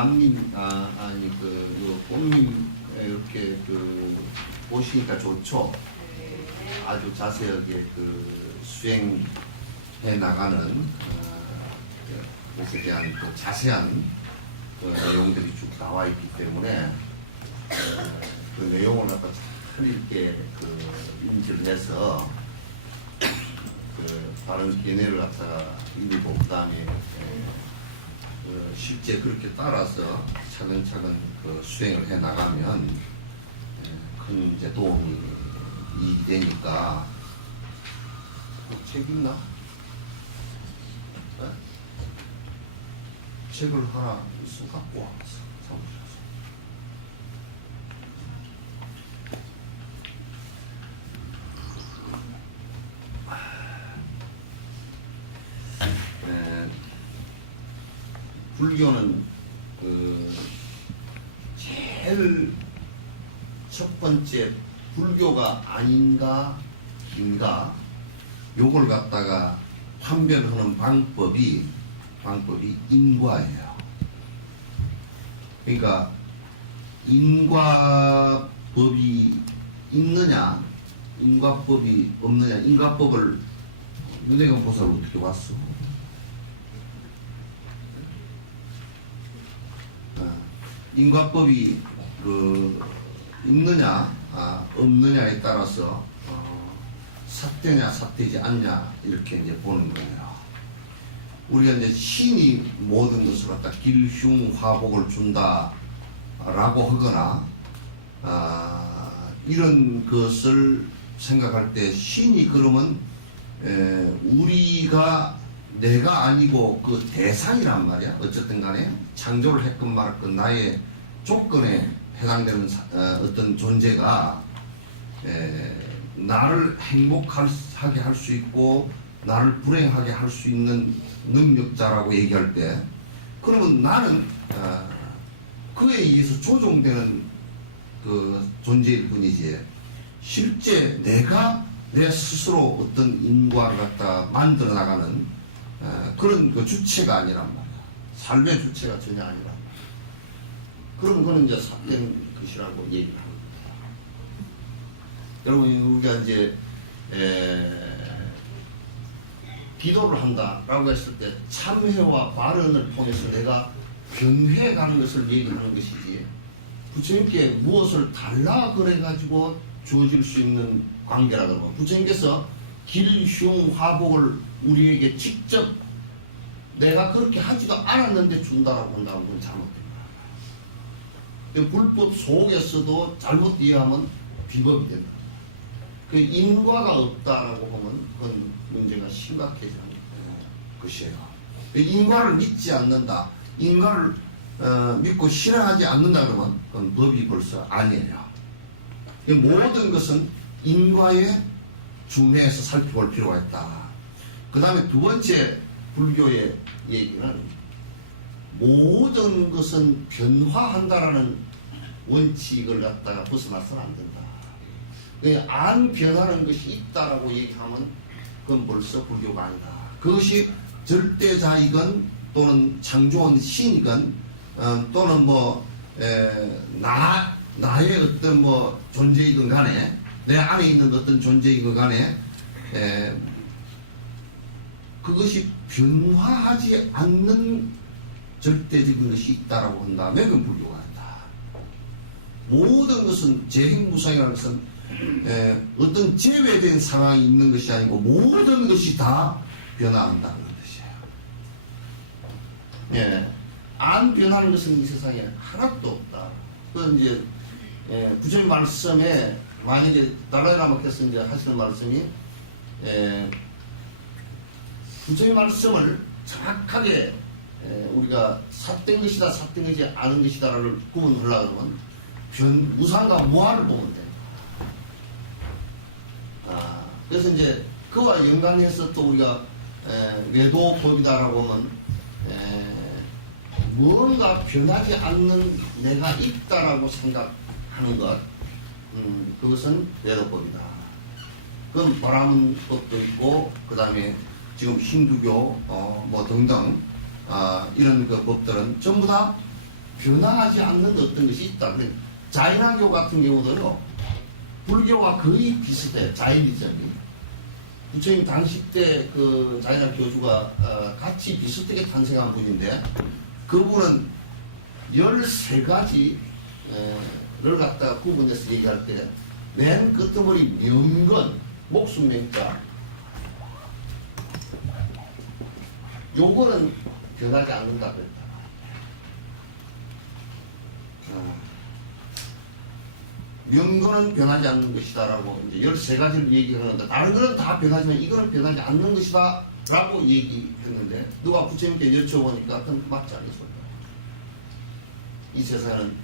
남님, 아니, 이거 꽃님, 이렇게, 보시니까 좋죠? 아주 자세하게 수행해 나가는, 것에 대한 자세한 내용들이 쭉 나와 있기 때문에, 그 내용을 갖다 잘 이렇게 인지를 해서, 바른 견해를 갖다가 읽고, 그 다음에, 실제 그렇게 따라서 차근차근 수행을 해 나가면 큰 이제 도움이 되니까. 책 있나? 네? 책을 하나 있어 갖고 왔어. 불교는 제일 첫 번째 불교가 아닌가 긴가 요걸 갖다가 판별하는 방법이 인과예요. 그러니까 인과법이 있느냐 인과법이 없느냐. 인과법을 윤회경 보살은 어떻게 봤어? 인과법이 있느냐 없느냐에 따라서 삿되냐 삿되지 않냐 이렇게 이제 보는 거예요. 우리가 이제 신이 모든 것을 갖다 길흉화복을 준다라고 하거나 이런 것을 생각할 때 신이 그러면 우리가 내가 아니고 그 대상이란 말이야. 어쨌든 간에 창조를 했건 말았건 나의 조건에 해당되는 어떤 존재가 나를 행복하게 할 수 있고 나를 불행하게 할 수 있는 능력자라고 얘기할 때 그러면 나는 그에 의해서 조종되는 그 존재일 뿐이지 실제 내가 내 스스로 어떤 인과를 갖다 만들어 나가는 그런 그 주체가 아니란 말이야. 삶의 주체가 전혀 아니란 말이야. 그럼 그건 이제 삿된 것이라고 얘기를 합니다. 여러분, 우리가 이제, 기도를 한다라고 했을 때 참회와 발언을 통해서 내가 변회해 가는 것을 얘기하는 것이지, 부처님께 무엇을 달라 그래가지고 주어질 수 있는 관계라 그러면, 부처님께서 길흉화복을 우리에게 직접 내가 그렇게 하지도 않았는데 준다라고 한다는 건 잘못된 거야. 불법 속에서도 잘못 이해하면 비법이 된다. 그 인과가 없다라고 하면 그건 문제가 심각해지는 것이에요. 인과를 믿지 않는다, 인과를 믿고 실행하지 않는다 그러면 그건 법이 벌써 아니에요. 모든 것은 인과에 중매해서 살펴볼 필요가 있다. 그 다음에 두 번째 불교의 얘기는 모든 것은 변화한다라는 원칙을 갖다가 벗어나서는 안 된다. 안 변하는 것이 있다라고 얘기하면 그건 벌써 불교가 아니다. 그것이 절대자이건 또는 창조한 신이건 또는 나의 어떤 존재이건 간에 내 안에 있는 어떤 존재이건 간에 그것이 변화하지 않는 절대적인 것이 있다라고 한다면 그건 불교가 아니다. 모든 것은 재행무상이라는 것은 어떤 제외된 상황이 있는 것이 아니고 모든 것이 다 변화한다는 것이에요. 안 변하는 것은 이 세상에 하나도 없다. 그건 이제 부처님 말씀에 만약에 달라이라마께서 이제 하시는 말씀이 부처님 말씀을 정확하게 우리가 삿된 것이다, 삿된 것이 아는 것이다를 구분하려고 하면 무상과 무한을 보면 돼. 그래서 이제 그와 연관해서 또 우리가 외도법이다라고 하면 무언가 변하지 않는 내가 있다라고 생각하는 것, 그것은 외도법이다. 그건 바라문법도 있고, 그 다음에 지금 힌두교 등등 이런 그 법들은 전부 다 변화하지 않는 어떤 것이 있다. 그래 자인학교 같은 경우도요, 불교와 거의 비슷해요. 자이니즘이. 부처님 당시 때 그 자인학 교주가 같이 비슷하게 탄생한 분인데, 그분은 13가지를 갖다가 구분해서 얘기할 때, 맨 끝머리 명건, 목숨 명자, 요거는 변하지 않는다 그랬다. 명건은 변하지 않는 것이다라고 이제 13가지를 얘기하는데, 다른 거는 다 변하지만 이거는 변하지 않는 것이다 라고 얘기했는데, 누가 부처님께 여쭤보니까 그건 맞지 않겠습니까? 이 세상에는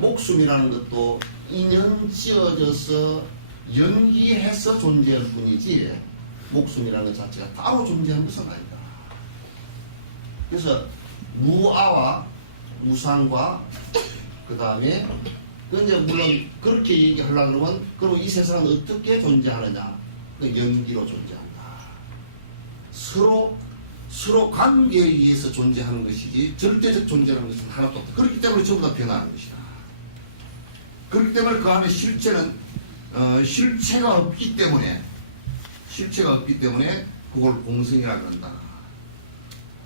목숨이라는 것도 인연 씌어져서 연기해서 존재할 뿐이지, 목숨이라는 것 자체가 따로 존재하는 것은 아니다. 그래서 무아와 무상과 그 다음에 근데 물론 그렇게 얘기하려고 그러면, 그럼 이 세상은 어떻게 존재하느냐? 그 연기로 존재한다. 서로 관계에 의해서 존재하는 것이지 절대적 존재하는 것은 하나도 없다. 그렇기 때문에 전부 다 변화하는 것이다. 그렇기 때문에 그 안에 실체는 실체가 없기 때문에 그걸 공성이라고 한다.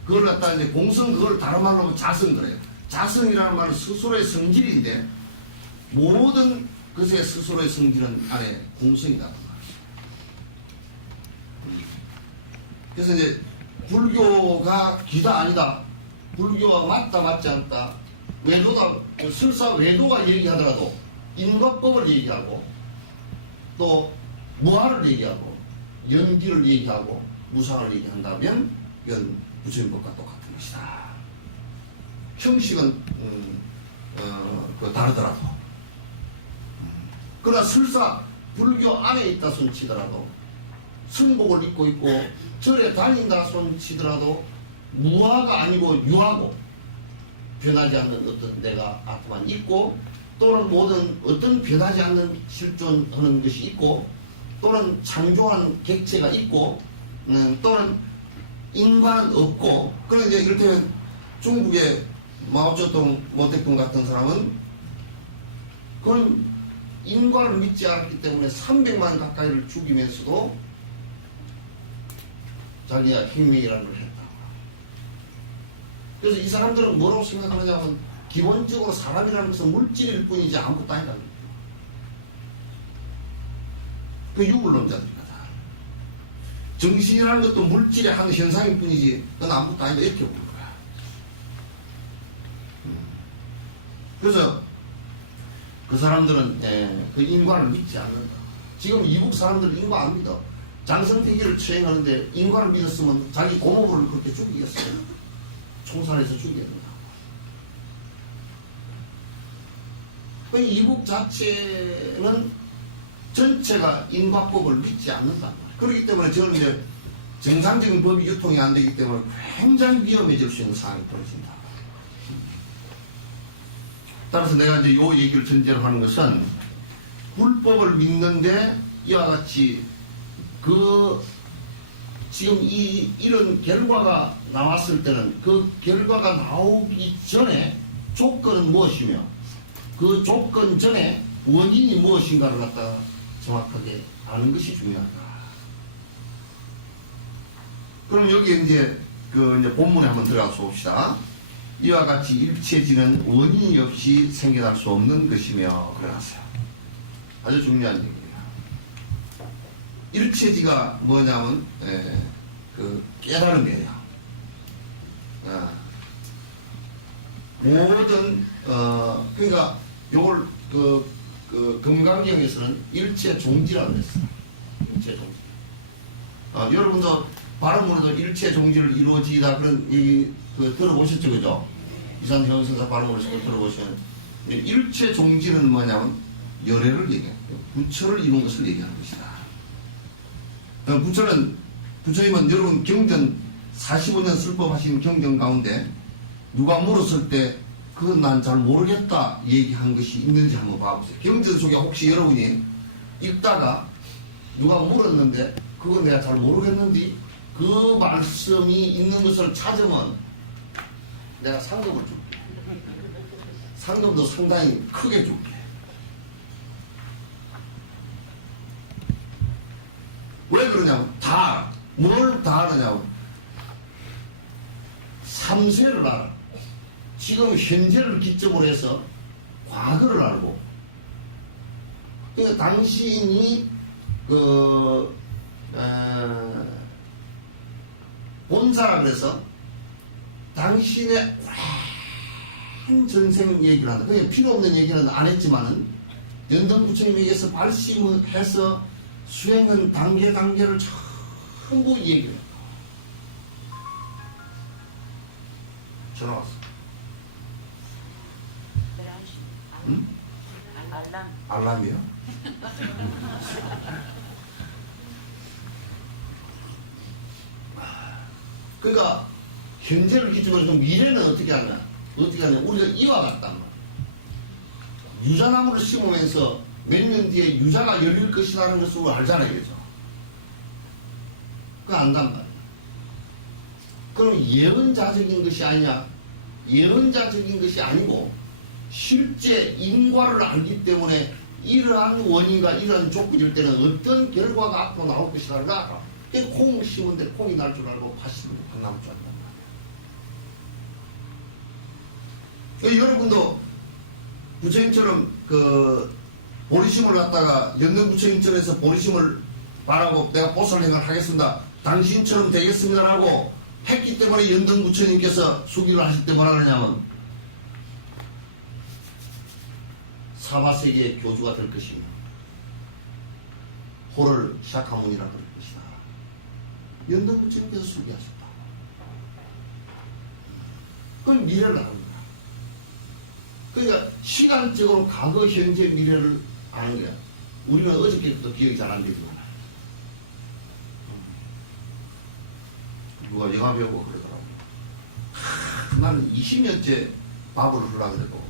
그걸 갖다 이제 공성, 그걸 다른 말로 하면 자성 그래요. 자성이라는 말은 스스로의 성질인데, 모든 것의 스스로의 성질은 안에 공성이다. 그래서 이제 불교가 기다 아니다, 불교가 맞다 맞지 않다, 외도다, 설사 외도가 얘기하더라도 인과법을 얘기하고 또 무아를 얘기하고 연기를 얘기하고 무상을 얘기한다면 이건 부처님법과 똑같은 것이다. 형식은 다르더라도, 그러나 설사 불교 안에 있다 손 치더라도, 선복을 입고 있고 절에 다닌다 손 치더라도 무아가 아니고 유하고, 변하지 않는 어떤 내가 아트만 있고, 또는 모든 어떤 변하지 않는 실존하는 것이 있고, 또는 창조한 객체가 있고, 또는 인과는 없고. 그런데 이제 이를테면 중국의 마오쩌둥, 모택동 같은 사람은 그건 인과를 믿지 않았기 때문에 300만 가까이를 죽이면서도 자기가 혁명이라는 걸 했다. 그래서 이 사람들은 뭐라고 생각하느냐면, 기본적으로 사람이라는 것은 물질일 뿐이지 아무것도 아니다. 그 유불론자들이다. 정신이라는 것도 물질의 한 현상일 뿐이지 그건 아무것도 아니다, 이렇게 보는 거야. 그래서 그 사람들은 그 인과를 믿지 않는다. 지금 이북 사람들은 인과 안 믿어. 장성택일을 추행하는데 인과를 믿었으면 자기 고모부를 그렇게 죽이겠어요. 총살해서 죽이겠다. 이북 자체는 전체가 인과법을 믿지 않는단 말이에요. 그렇기 때문에 저는 이제 정상적인 법이 유통이 안 되기 때문에 굉장히 위험해질 수 있는 상황이 벌어진다. 따라서 내가 이제 요 얘기를 전제로 하는 것은, 불법을 믿는데 이와 같이 지금 이런 결과가 나왔을 때는 그 결과가 나오기 전에 조건은 무엇이며, 그 조건 전에 원인이 무엇인가를 갖다가 정확하게 아는 것이 중요하다. 그럼 여기 이제 이제 본문에 한번 들어가서 봅시다. 이와 같이 일체지는 원인이 없이 생겨날 수 없는 것이며, 그래놨어요. 아주 중요한 얘기예요. 일체지가 뭐냐면 그 깨달음이에요. 모든 그러니까 요걸 그 금강경에서는 일체 종지라고 했어요. 일체 종지. 여러분도 발음으로도 일체 종지를 이루어지다 그런 얘기 들어보셨죠, 그죠? 이산 형선사 발음으로 들어보시면, 일체 종지는 뭐냐면 열애를 얘기해요. 부처를 이룬 것을 얘기하는 것이다. 부처님은 여러분 경전 45년 설법하신 경전 가운데 누가 물었을 때 그건 난 잘 모르겠다 얘기한 것이 있는지 한번 봐보세요. 경전 속에 혹시 여러분이 읽다가 누가 물었는데 그건 내가 잘 모르겠는데 그 말씀이 있는 것을 찾으면 내가 상급을 줄게. 상금도 상당히 크게 줄게. 왜 그러냐면 뭘 다 하느냐고. 3세를 알아. 지금 현재를 기점으로 해서 과거를 알고. 그러니까 당신이 본사라 그래서 당신의 오랜 전생 얘기를 한다. 그냥 필요 없는 얘기는 안 했지만은 연등부처님에게서 발심해서 수행한 단계를 전부 얘기를. 전화 왔어. 응? 알람이요? 그러니까 현재를 기준으로 해서 미래는 어떻게 하냐? 우리가 이와 같단 말이야. 유자나무를 심으면서 몇 년 뒤에 유자가 열릴 것이라는 것을 알잖아요, 그죠? 그거 안단 말이야. 그럼 예언자적인 것이 아니냐? 예언자적인 것이 아니고 실제 인과를 알기 때문에 이러한 원인과 이러한 조건일 때는 어떤 결과가 앞으로 나올 것이라는 걸 알아. 콩 심은데 콩이 날 줄 알고 팥 심은데 팥 나올 줄 안단 말이야. 여러분도 부처님처럼 보리심을 갖다가 연등부처님처럼해서 보리심을 바라고 내가 보살행을 하겠습니다. 당신처럼 되겠습니다라고 했기 때문에 연등부처님께서 수기를 하실 때 뭐라 그러냐면 사바세계의 교주가 될 것이며 호를 샤카문이라 그럴 것이다. 연등부처님께서 수기하셨다. 그건 미래를 아는 거야. 그러니까 시간적으로 과거, 현재, 미래를 아는 거야. 우리는 어저께부터 기억이 잘 안 되지만 누가 영화 배우고 그러더라고. 나는 20년째 밥을 하려고 그래도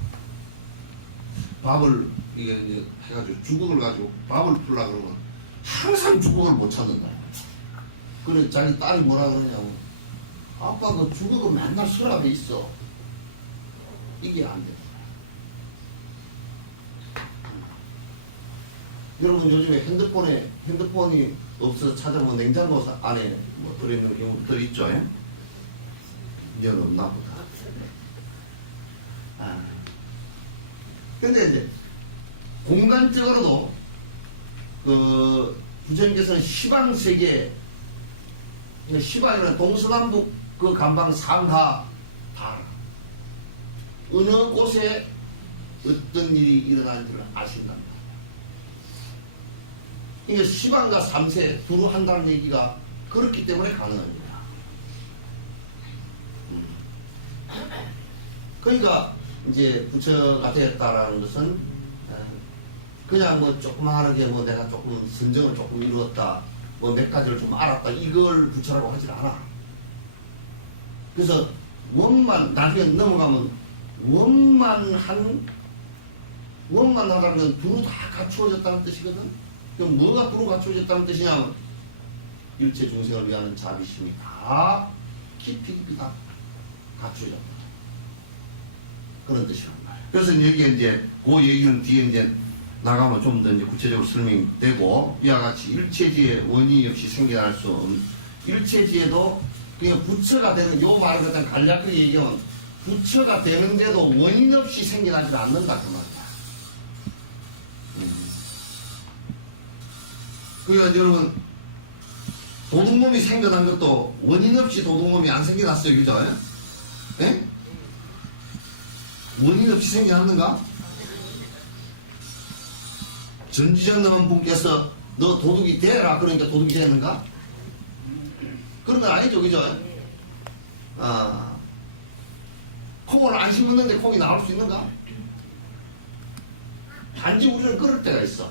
밥을 이게 이제 해가지고 주걱을 가지고 밥을 풀려고 그러면 항상 주걱을 못 찾는다. 그래 자기 딸이 뭐라 그러냐고. 아빠 그 주걱은 맨날 서랍에 있어. 이게 안 돼. 여러분 요즘에 핸드폰이 없어서 찾아보면 냉장고 안에 뭐 들어있는 경우도 들어있죠? 예? 이제는 없나 보다. 근데 이제 공간적으로도 부처님께서는 시방세계, 시방이라는 동서남북 그 간방 삼하 다 어느 곳에 어떤 일이 일어나는지를 아신답니다. 그러니까 시방과 삼세 두루 한다는 얘기가 그렇기 때문에 가능합니다. 그러니까 이제 부처가 되었다라는 것은 그냥 뭐 조그마하게 뭐 내가 조금 선정을 조금 이루었다, 뭐 몇 가지를 좀 알았다 이걸 부처라고 하질 않아. 그래서 원만 나중에 넘어가면 원만하다는 건 두루 다 갖추어졌다는 뜻이거든. 그럼 뭐가 두루 갖추어졌다는 뜻이냐면 일체 중생을 위하는 자비심이 다 깊이 다 갖추어졌다. 그런 뜻이란 말이에요. 그래서 여기에 이제 그 얘기는 뒤에 이제 나가면 좀 더 이제 구체적으로 설명되고 이와 같이 일체지에 원인이 없이 생겨날 수 없는 일체지에도 그냥 부처가 되는 요 말을 갖다 간략하게 얘기하면 부처가 되는데도 원인 없이 생겨나지 않는다 그 말이야. 그러니까 여러분 도둑놈이 생겨난 것도 원인 없이 도둑놈이 안 생겨났어요, 그죠? 예? 원인 없이 생겨났는가? 전지전능한 분께서 너 도둑이 되라 그러니까 도둑이 되는가? 그런 건 아니죠, 그죠? 콩을 안 심었는데 콩이 나올 수 있는가? 단지 우리는 그럴 때가 있어.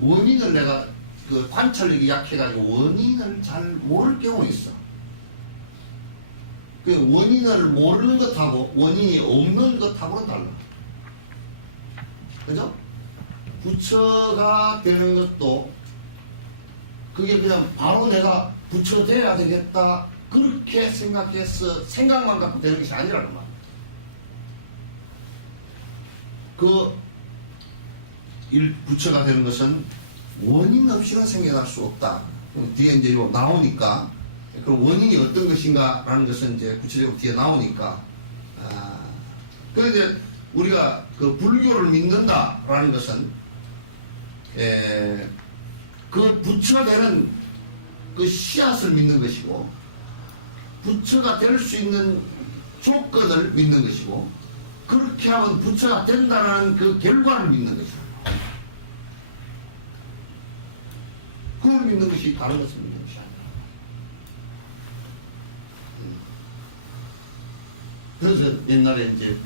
원인을 내가 그 관찰력이 약해가지고 원인을 잘 모를 경우 있어. 그 원인을 모르는 것하고 원인이 없는 것하고는 달라. 그죠? 부처가 되는 것도 그게 그냥 바로 내가 부처 돼야 되겠다 그렇게 생각해서 생각만 갖고 되는 것이 아니라는 말이야. 그 부처가 되는 것은 원인 없이는 생겨날 수 없다. 뒤에 이제 이거 나오니까 그 원인이 어떤 것인가라는 것은 이제 구체적으로 뒤에 나오니까 그런데 우리가 그 불교를 믿는다라는 것은 그 부처가 되는 그 씨앗을 믿는 것이고 부처가 될 수 있는 조건을 믿는 것이고 그렇게 하면 부처가 된다는 그 결과를 믿는 것이고 그걸 믿는 것이 다른 것을 믿는 것이 아니라. 그래서 옛날에 이제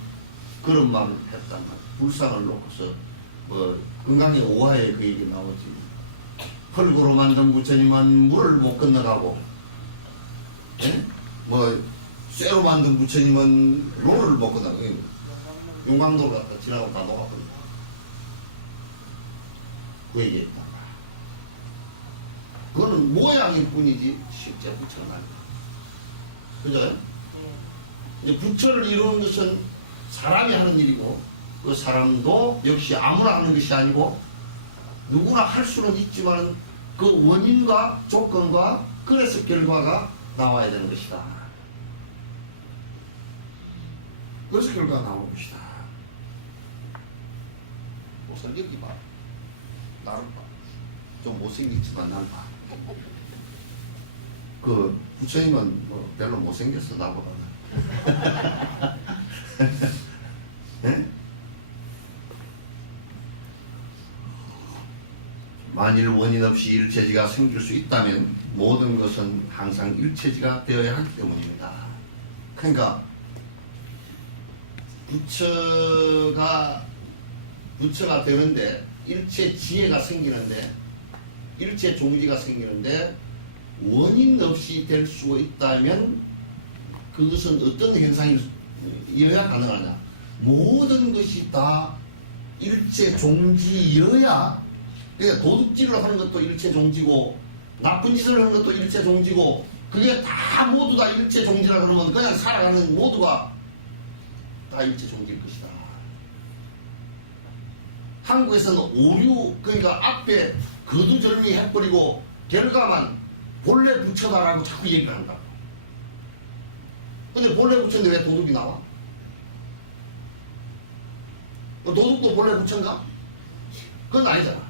그런 말을 했단 말이야. 불상을 놓고서 뭐 건강의 오화에 그 얘기 나오지. 펄구로 만든 부처님은 물을 못 건너가고, 예? 뭐 쇠로 만든 부처님은 로를 못 건너가고, 용광도를 갖다 지나고 다 녹았거든요. 그 얘기했다. 그거는 모양일 뿐이지 실제 부처는 아니다. 그죠? 이제 부처를 이루는 것은 사람이 하는 일이고 그 사람도 역시 아무나 하는 것이 아니고 누구나 할 수는 있지만 그 원인과 조건과 그래서 결과가 나와야 되는 것이다. 그래서 결과가 나오는 것이다. 우선 여기 봐. 나를 봐. 좀 못생겼지만 난 봐. 그 부처님은 뭐 별로 못생겼어 나보다는. 네? 만일 원인 없이 일체지가 생길 수 있다면 모든 것은 항상 일체지가 되어야 하기 때문입니다. 그러니까 부처가 되는데 일체 지혜가 생기는데 일체 종지가 생기는데 원인 없이 될 수 있다면 그것은 어떤 현상이어야 가능하냐. 모든 것이 다 일체 종지여야, 그러니까 도둑질을 하는 것도 일체 종지고 나쁜 짓을 하는 것도 일체 종지고 그게 다 모두 다 일체 종지라 그러면 그냥 살아가는 모두가 다 일체 종지일 것이다. 한국에서는 오류, 그러니까 앞에 거두절미 해버리고 결과만 본래 부처다라고 자꾸 얘기를 한다고. 근데 본래 부처인데 왜 도둑이 나와? 도둑도 본래 부처인가? 그건 아니잖아.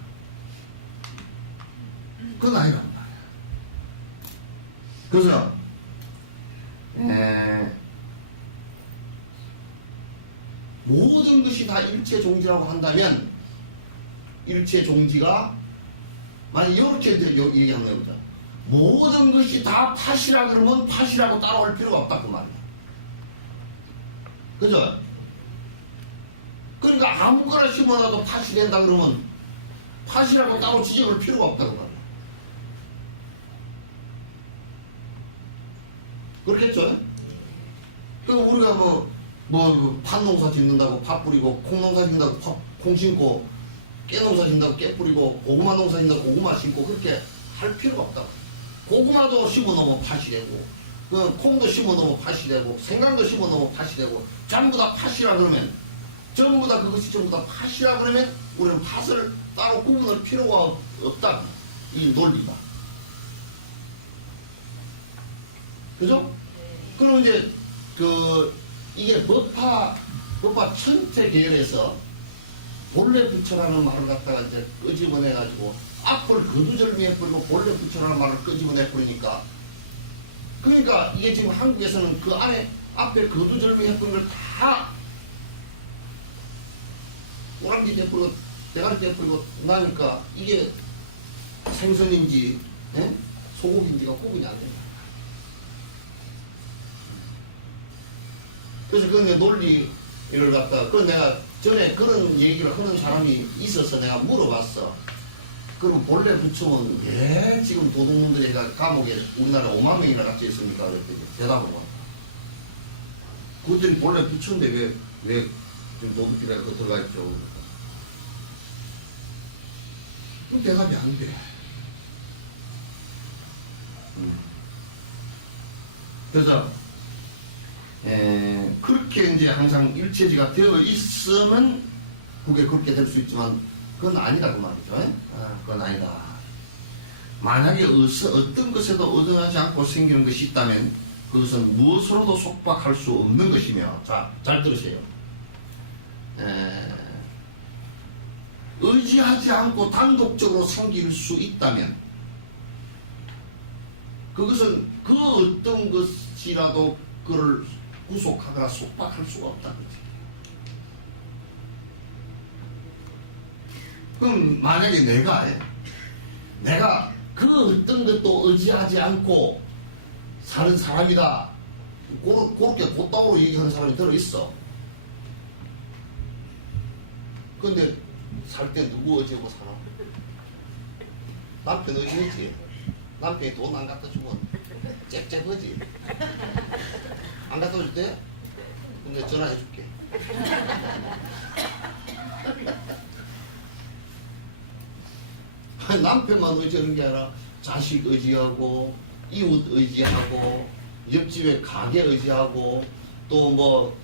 그건 아니란 말이야. 그래서 모든 것이 다 일체 종지라고 한다면 일체 종지가 만약 이렇게 얘기하면 해보자. 모든 것이 다 팥이라 그러면 팥이라고 따라올 필요가 없다 그 말이야. 그죠? 그러니까 아무거나 심어놔도 팥이 된다 그러면 팥이라고 따로 지적할 필요가 없다 그 말이야. 그렇겠죠? 그러니까 우리가 팥 농사 짓는다고 팥 뿌리고 콩 농사 짓는다고 콩 심고 깨 농사 짓는다고 깨 뿌리고 고구마 농사 짓는다고 고구마 심고 그렇게 할 필요가 없다. 고구마도 심어놓으면 팥이 되고 콩도 심어놓으면 팥이 되고 생강도 심어놓으면 팥이 되고 전부 다 팥이라 그러면 전부 다 그것이 전부 다 팥이라 그러면 우리는 팥을 따로 구분할 필요가 없다. 이 논리가. 그죠? 그럼 이제 이게 법화 천체 계열에서 본래 부처라는 말을 갖다가 이제 끄집어내가지고 앞을 거두절미해버리고 본래 부처라는 말을 끄집어내버리니까 그러니까 이게 지금 한국에서는 그 안에 앞에 거두절미해버린 걸 다 오랑지 떼버리고 대가리 떼버리고 나니까 이게 생선인지 소고기인지가 구분이 안 된다. 그래서 그 논리를 갖다가 내가 전에 그런 얘기를 하는 사람이 있어서 내가 물어봤어. 그럼 본래 부처는 왜 지금 도둑놈들이 감옥에 우리나라 5만 명이나 갇혀 있습니까? 그랬더니 대답을 왔다. 그들이 본래 부처인데 왜 지금 도둑질에 들어가 있죠? 그럼 대답이 안 돼. 그래서 그렇게 이제 항상 일체지가 되어 있으면 그게 그렇게 될 수 있지만 그건 아니다 그 말이죠. 그건 아니다. 만약에 어떤 것에도 의존하지 않고 생기는 것이 있다면 그것은 무엇으로도 속박할 수 없는 것이며, 자, 잘 들으세요. 의지하지 않고 단독적으로 생길 수 있다면 그것은 그 어떤 것이라도 그를 구속하거나 속박할 수가 없다는 거지. 그럼 만약에 내가 그 어떤 것도 의지하지 않고 사는 사람이다, 그렇게 곧다으로 얘기하는 사람이 들어있어. 근데 살 때 누구 의지하고 사나? 남편 의지했지. 남편이 돈 안 갖다 주면 잽잽하지. 안 갖다 줄 때? 근데 전화해 줄게. 남편만 의지하는 게 아니라 자식 의지하고 이웃 의지하고 옆집에 가게 의지하고 또 뭐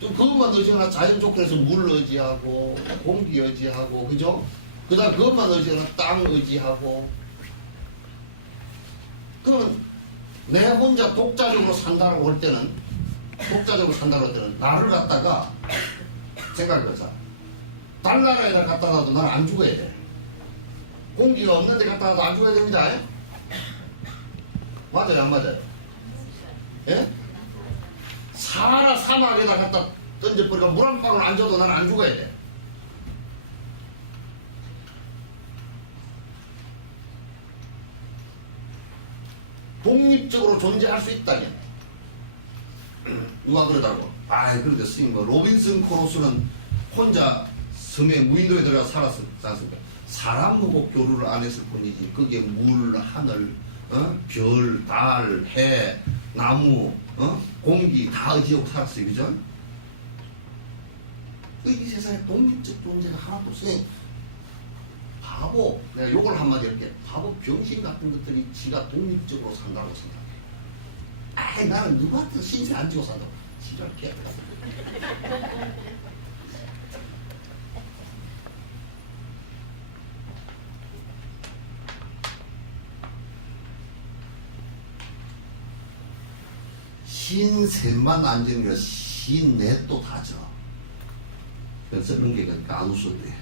그것만 의지하나 자연 조건에서 물 의지하고 공기 의지하고, 그죠? 그 다음 그것만 의지하나 땅 의지하고. 그러면 내 혼자 독자적으로 산다고 할 때는 나를 갖다가 생각해보자. 다른 나라에다 갖다 놔도 나는 안 죽어야 돼. 공기가 없는 데 갖다 놔도 안 죽어야 됩니다. 맞아요, 안 맞아요? 예? 사하라 사막에다 갖다 던져버리니까 물 한 방울 안 줘도 나는 안 죽어야 돼. 독립적으로 존재할 수 있다면 누가 그러더라고. 그런데 스님, 로빈슨 크루소는 혼자 섬에 무인도에 들어가 살았지 않습니까? 사람하고 교류를 안 했을 뿐이지 거기에 물, 하늘, 별, 달, 해, 나무, 공기 다 의지하고 살았어요. 그죠? 이 세상에 독립적 존재가 하나도 없어요. 바보, 내가 욕을 한마디 할게. 바보 병신 같은 것들이 지가 독립적으로 산다고 생각해. 나는 누구한테 신세 안 지고 산다고. 지랄 개. 신셋만 안 지는 게 신넷도 다 져. 그래서 쓰는 게 그러니까 안 웃어도 돼.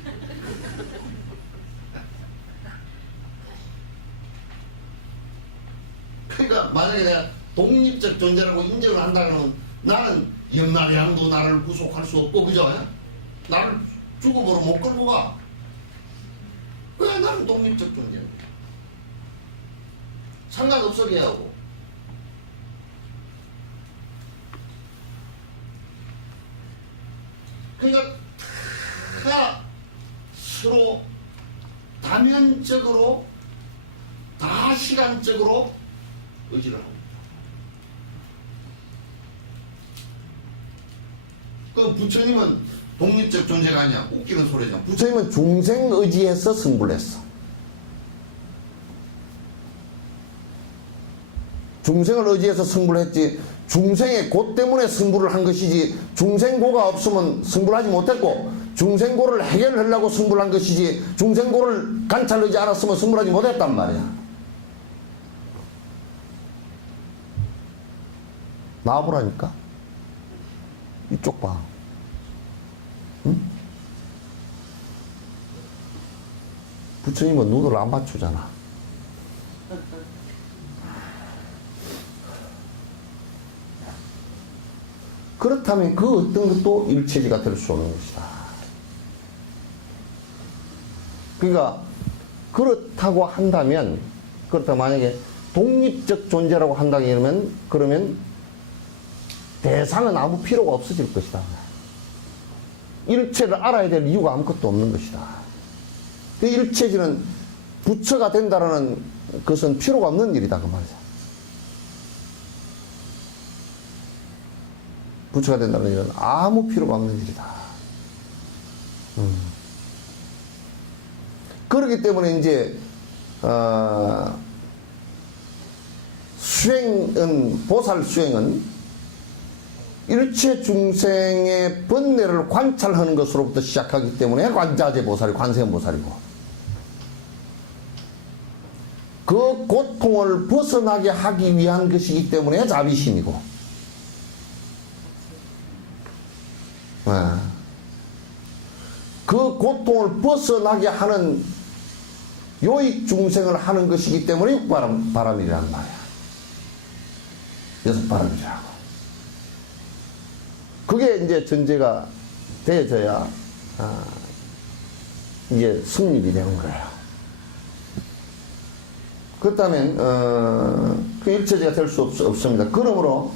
그러니까 만약에 내가 독립적 존재라고 인정을 한다 그러면 나는 염라대왕도 나를 구속할 수 없고, 그죠? 나를 죽음으로 못 끌고 가. 왜 나는 독립적 존재야? 상관없어게 하고. 그러니까 다 서로 다면적으로 다 시간적으로 의지를 합니다. 그 부처님은 독립적 존재가 아니야. 웃기는 소리잖아. 부처님은 중생 의지에서 승부를 했어. 중생을 의지해서 승부를 했지, 중생의 고 때문에 승부를 한 것이지, 중생고가 없으면 승부를 하지 못했고, 중생고를 해결하려고 승부를 한 것이지, 중생고를 관찰하지 않았으면 승부를 하지 못했단 말이야. 나와보라니까? 이쪽 봐. 응? 부처님은 눈을 안 맞추잖아. 그렇다면 그 어떤 것도 일체지가 될 수 없는 것이다. 그러니까 그렇다고 한다면, 만약에 독립적 존재라고 한다면, 그러면 대상은 아무 필요가 없어질 것이다. 일체를 알아야 될 이유가 아무것도 없는 것이다. 그 일체지는 부처가 된다라는 것은 필요가 없는 일이다, 그 말이야. 부처가 된다는 일은 아무 필요가 없는 일이다. 그렇기 때문에 이제 수행은, 보살 수행은 일체 중생의 번뇌를 관찰하는 것으로부터 시작하기 때문에 관자재 보살이 관세음 보살이고, 그 고통을 벗어나게 하기 위한 것이기 때문에 자비심이고, 그 고통을 벗어나게 하는 요익 중생을 하는 것이기 때문에 육바람이란 말이야. 여섯 바람이라고. 그게 이제 전제가 되어져야 이게 성립이 되는 거예요. 그렇다면 그 일체제가 될 수 없습니다. 그러므로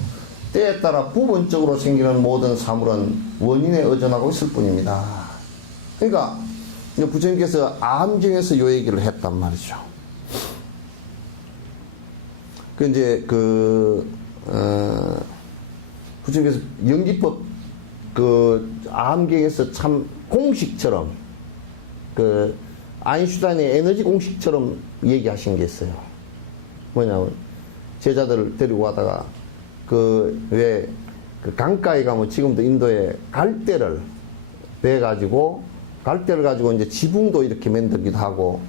때에 따라 부분적으로 생기는 모든 사물은 원인에 의존하고 있을 뿐입니다. 그러니까 부처님께서 암경에서 요 얘기를 했단 말이죠. 그 이제 부처님께서 연기법 암경에서 참 공식처럼 아인슈타인의 에너지 공식처럼 얘기하신 게 있어요. 뭐냐면 제자들을 데리고 가다가 왜 강가에 가면 지금도 인도에 갈대를 베가지고 갈대를 가지고 이제 지붕도 이렇게 만들기도 하고,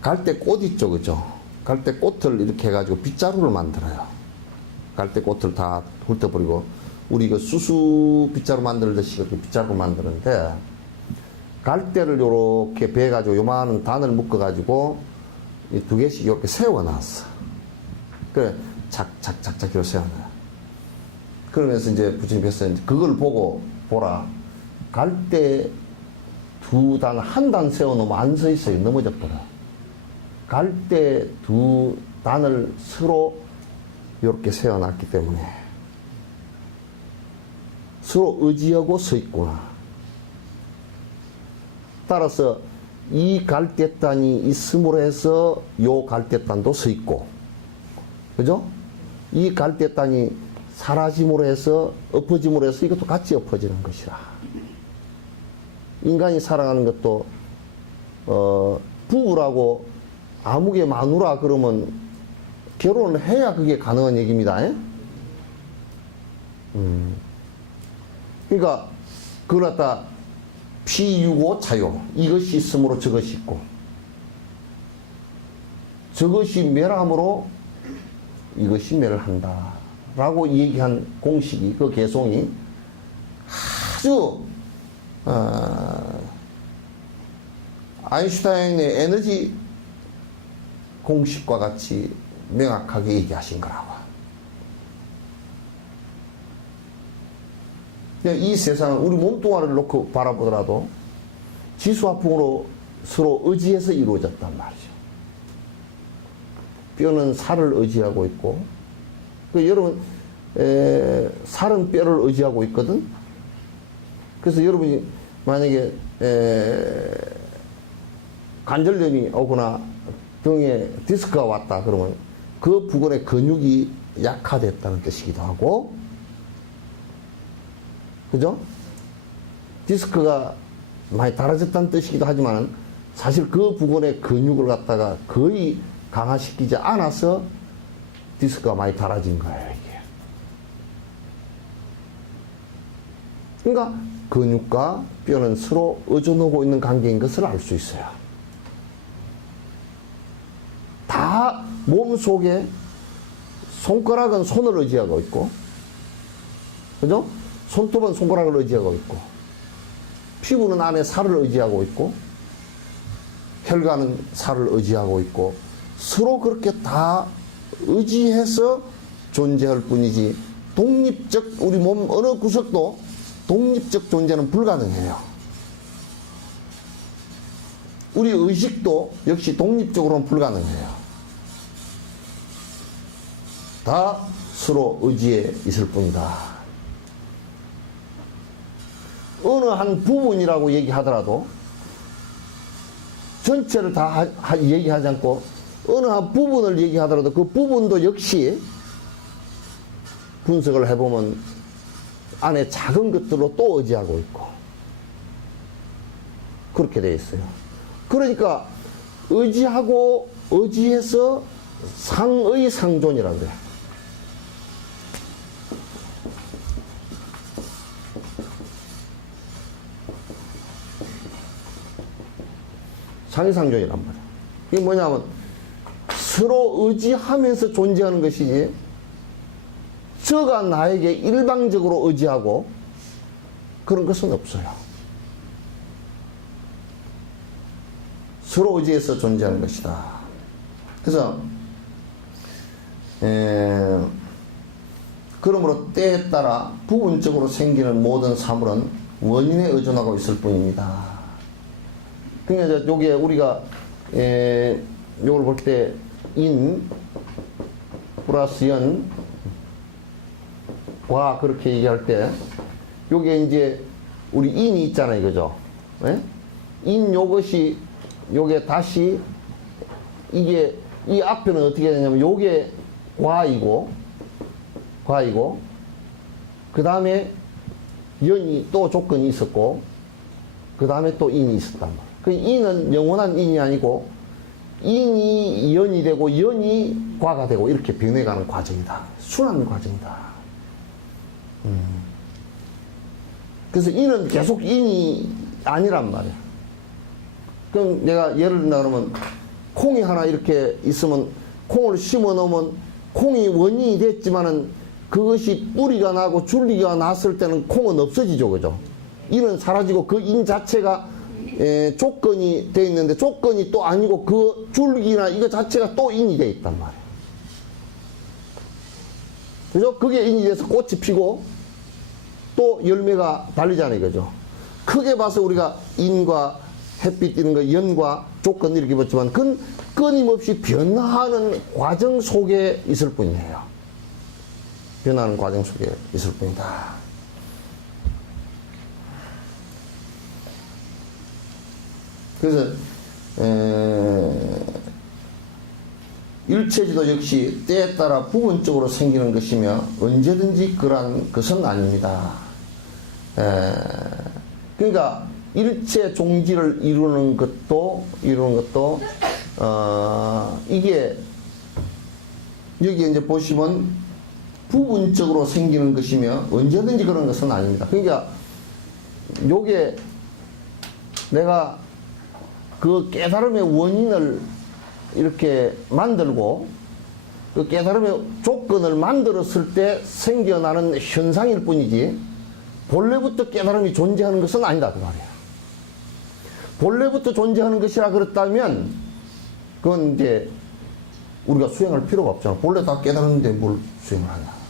갈대꽃 있죠, 그죠? 갈대꽃을 이렇게 해가지고 빗자루를 만들어요. 갈대꽃을 다 훑어버리고, 우리 수수 빗자루 만들듯이 그렇게 빗자루 만드는데, 갈대를 요렇게 베가지고 요만한 단을 묶어가지고 이 두 개씩 이렇게 세워놨어. 그래, 착착착착 이렇게 세워놔요. 그러면서 이제 부처님께서 그걸 보고 보라. 갈대 두 단, 한 단 세워놓으면 안 서 있어요. 넘어져 버려. 갈대 두 단을 서로 이렇게 세워놨기 때문에 서로 의지하고 서 있구나. 따라서 이 갈대단이 있음으로 해서 요 갈대단도 서 있고, 그죠? 이 갈대단이 사라짐으로 해서, 엎어짐으로 해서 이것도 같이 엎어지는 것이라. 인간이 살아가는 것도 부부라고 아무개 마누라 그러면 결혼을 해야 그게 가능한 얘기입니다. 그러니까 그걸 갖다 피유고 차요. 이것이 있으므로 저것이 있고, 저것이 멸함으로 이것이 멸한다 라고 얘기한 공식이, 그 개송이 아주 아인슈타인의 에너지 공식과 같이 명확하게 얘기하신 거라고. 이 세상은 우리 몸뚱아리를 놓고 바라보더라도 지수화풍으로 서로 의지해서 이루어졌단 말이죠. 뼈는 살을 의지하고 있고, 여러분 살은 뼈를 의지하고 있거든. 그래서 여러분이 만약에 관절염이 오거나 등에 디스크가 왔다 그러면 그 부근의 근육이 약화됐다는 뜻이기도 하고, 그죠? 디스크가 많이 달아졌다는 뜻이기도 하지만 사실 그 부근의 근육을 갖다가 거의 강화시키지 않아서 디스크가 많이 달아진 거예요, 이게. 그러니까 근육과 뼈는 서로 의존하고 있는 관계인 것을 알 수 있어요. 다 몸 속에 손가락은 손을 의지하고 있고, 그죠? 손톱은 손가락을 의지하고 있고, 피부는 안에 살을 의지하고 있고, 혈관은 살을 의지하고 있고, 서로 그렇게 다 의지해서 존재할 뿐이지, 독립적, 우리 몸 어느 구석도 독립적 존재는 불가능해요. 우리 의식도 역시 독립적으로는 불가능해요. 다 서로 의지에 있을 뿐이다. 어느 한 부분이라고 얘기하더라도 전체를 다 얘기하지 않고 어느 한 부분을 얘기하더라도 그 부분도 역시 분석을 해보면 안에 작은 것들로 또 의지하고 있고 그렇게 되어 있어요. 그러니까 의지하고 의지해서 상의 상존이라고 그래요. 상이상존이란 말이야. 이게 뭐냐면 서로 의지하면서 존재하는 것이지, 저가 나에게 일방적으로 의지하고 그런 것은 없어요. 서로 의지해서 존재하는 것이다. 그래서 그러므로 때에 따라 부분적으로 생기는 모든 사물은 원인에 의존하고 있을 뿐입니다. 그러니까 요게 우리가 요걸 볼 때 인 플러스 연과 그렇게 얘기할 때 요게 이제 우리 인이 있잖아요, 그죠? 예? 인 요것이 요게 다시 이게 이 앞에는 어떻게 되냐면 요게 과이고 그 다음에 연이 또 조건이 있었고 그 다음에 또 인이 있었단 말이에요. 그 인은 영원한 인이 아니고 인이 연이 되고 연이 과가 되고 이렇게 변해가는 과정이다. 순환 과정이다. 그래서 인은 계속 인이 아니란 말이야. 그럼 내가 예를 든다 그러면 콩이 하나 이렇게 있으면 콩을 심어 놓으면 콩이 원인이 됐지만은 그것이 뿌리가 나고 줄기가 났을 때는 콩은 없어지죠, 그죠? 인은 사라지고 그 인 자체가 조건이 되어 있는데 조건이 또 아니고 그 줄기나 이거 자체가 또 인이 되어 있단 말이에요. 그죠? 그게 인이 돼서 꽃이 피고 또 열매가 달리잖아요, 그죠? 크게 봐서 우리가 인과 햇빛 이런 거 연과 조건 이렇게 봤지만 그건 끊임없이 변화하는 과정 속에 있을 뿐이에요. 변화하는 과정 속에 있을 뿐이다. 그래서 일체지도 역시 때에 따라 부분적으로 생기는 것이며 언제든지 그러한 것은 아닙니다. 그러니까 일체 종지를 이루는 것도 이게 여기 이제 보시면 부분적으로 생기는 것이며 언제든지 그런 것은 아닙니다. 그러니까 요게 내가 그 깨달음의 원인을 이렇게 만들고 그 깨달음의 조건을 만들었을 때 생겨나는 현상일 뿐이지 본래부터 깨달음이 존재하는 것은 아니다 그 말이야. 본래부터 존재하는 것이라 그렇다면 그건 이제 우리가 수행할 필요가 없잖아. 본래 다 깨달았는데 뭘 수행을 하냐.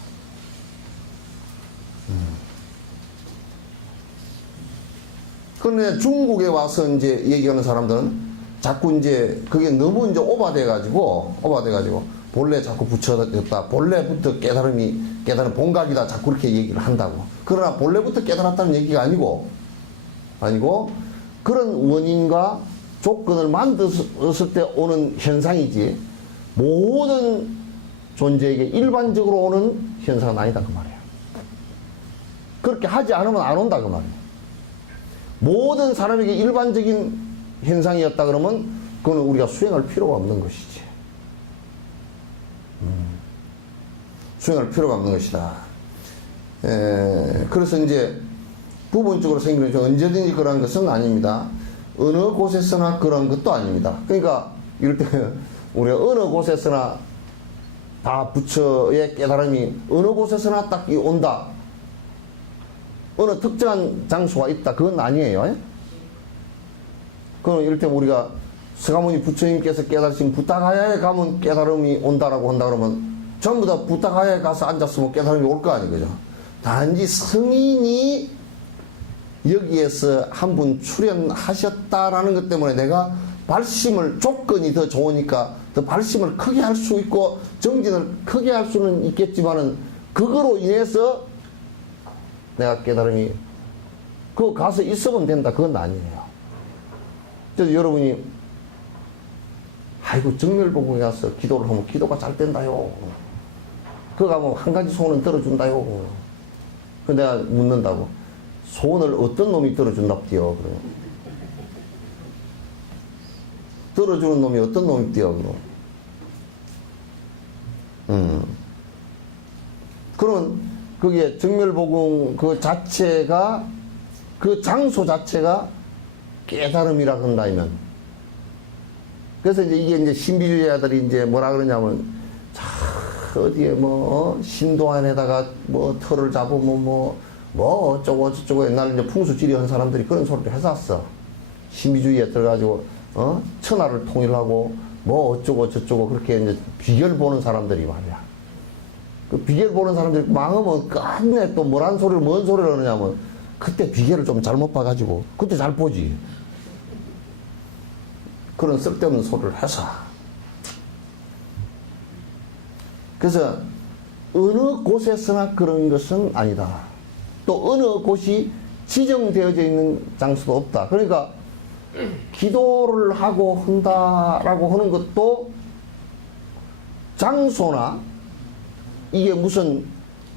그런데 중국에 와서 이제 얘기하는 사람들은 자꾸 이제 그게 너무 이제 오바돼가지고 본래 자꾸 붙여졌다. 본래부터 깨달은 본각이다. 자꾸 그렇게 얘기를 한다고. 그러나 본래부터 깨달았다는 얘기가 아니고 그런 원인과 조건을 만들었을 때 오는 현상이지 모든 존재에게 일반적으로 오는 현상은 아니다 그 말이에요. 그렇게 하지 않으면 안 온다 그 말이에요. 모든 사람에게 일반적인 현상이었다 그러면 그거는 우리가 수행할 필요가 없는 것이지. 수행할 필요가 없는 것이다. 그래서 이제 부분적으로 생기는 것은 언제든지 그런 것은 아닙니다. 어느 곳에서나 그런 것도 아닙니다. 그러니까 이럴 때 우리가 어느 곳에서나 다 부처의 깨달음이 어느 곳에서나 딱 온다. 어느 특정한 장소가 있다. 그건 아니에요. 그럼 이럴 때 우리가 서가모니 부처님께서 깨달으신 부탁하야에 가면 깨달음이 온다라고 한다 그러면 전부 다 부탁하야에 가서 앉았으면 깨달음이 올 거 아니에요. 그죠? 단지 성인이 여기에서 한 분 출연하셨다라는 것 때문에 내가 발심을 조건이 더 좋으니까 더 발심을 크게 할 수 있고 정진을 크게 할 수는 있겠지만은 그거로 인해서 내가 깨달음이 그거 가서 있으면 된다 그건 아니에요. 그래서 여러분이 아이고 정멸보궁에 가서 기도를 하면 기도가 잘 된다요. 그거 가면 한 가지 소원은 들어준다요. 그 내가 묻는다고 소원을 어떤 놈이 들어준답디요. 그래. 들어주는 놈이 어떤 놈입디요. 그러면 그게 정멸보궁 그 자체가 그 장소 자체가 깨달음이라 한다면 그래서 이제 이게 신비주의자들이 이제 뭐라 그러냐면, 자, 어디에 신도안에다가 털을 잡으면 어쩌고 저쩌고 옛날에 이제 풍수지리 한 사람들이 그런 소리를 해놨어. 신비주의에 들어가지고, 천하를 통일하고, 어쩌고 저쩌고 그렇게 이제 비결 보는 사람들이 말이야. 그 비결 보는 사람들이 망하면 끝내 또 뭔 소리를 하느냐면, 그때 비결을 좀 잘못 봐가지고, 그때 잘 보지. 그런 쓸데없는 소리를 해서. 그래서 어느 곳에서나 그런 것은 아니다. 또 어느 곳이 지정되어져 있는 장소도 없다. 그러니까 기도를 하고 한다라고 하는 것도 장소나 이게 무슨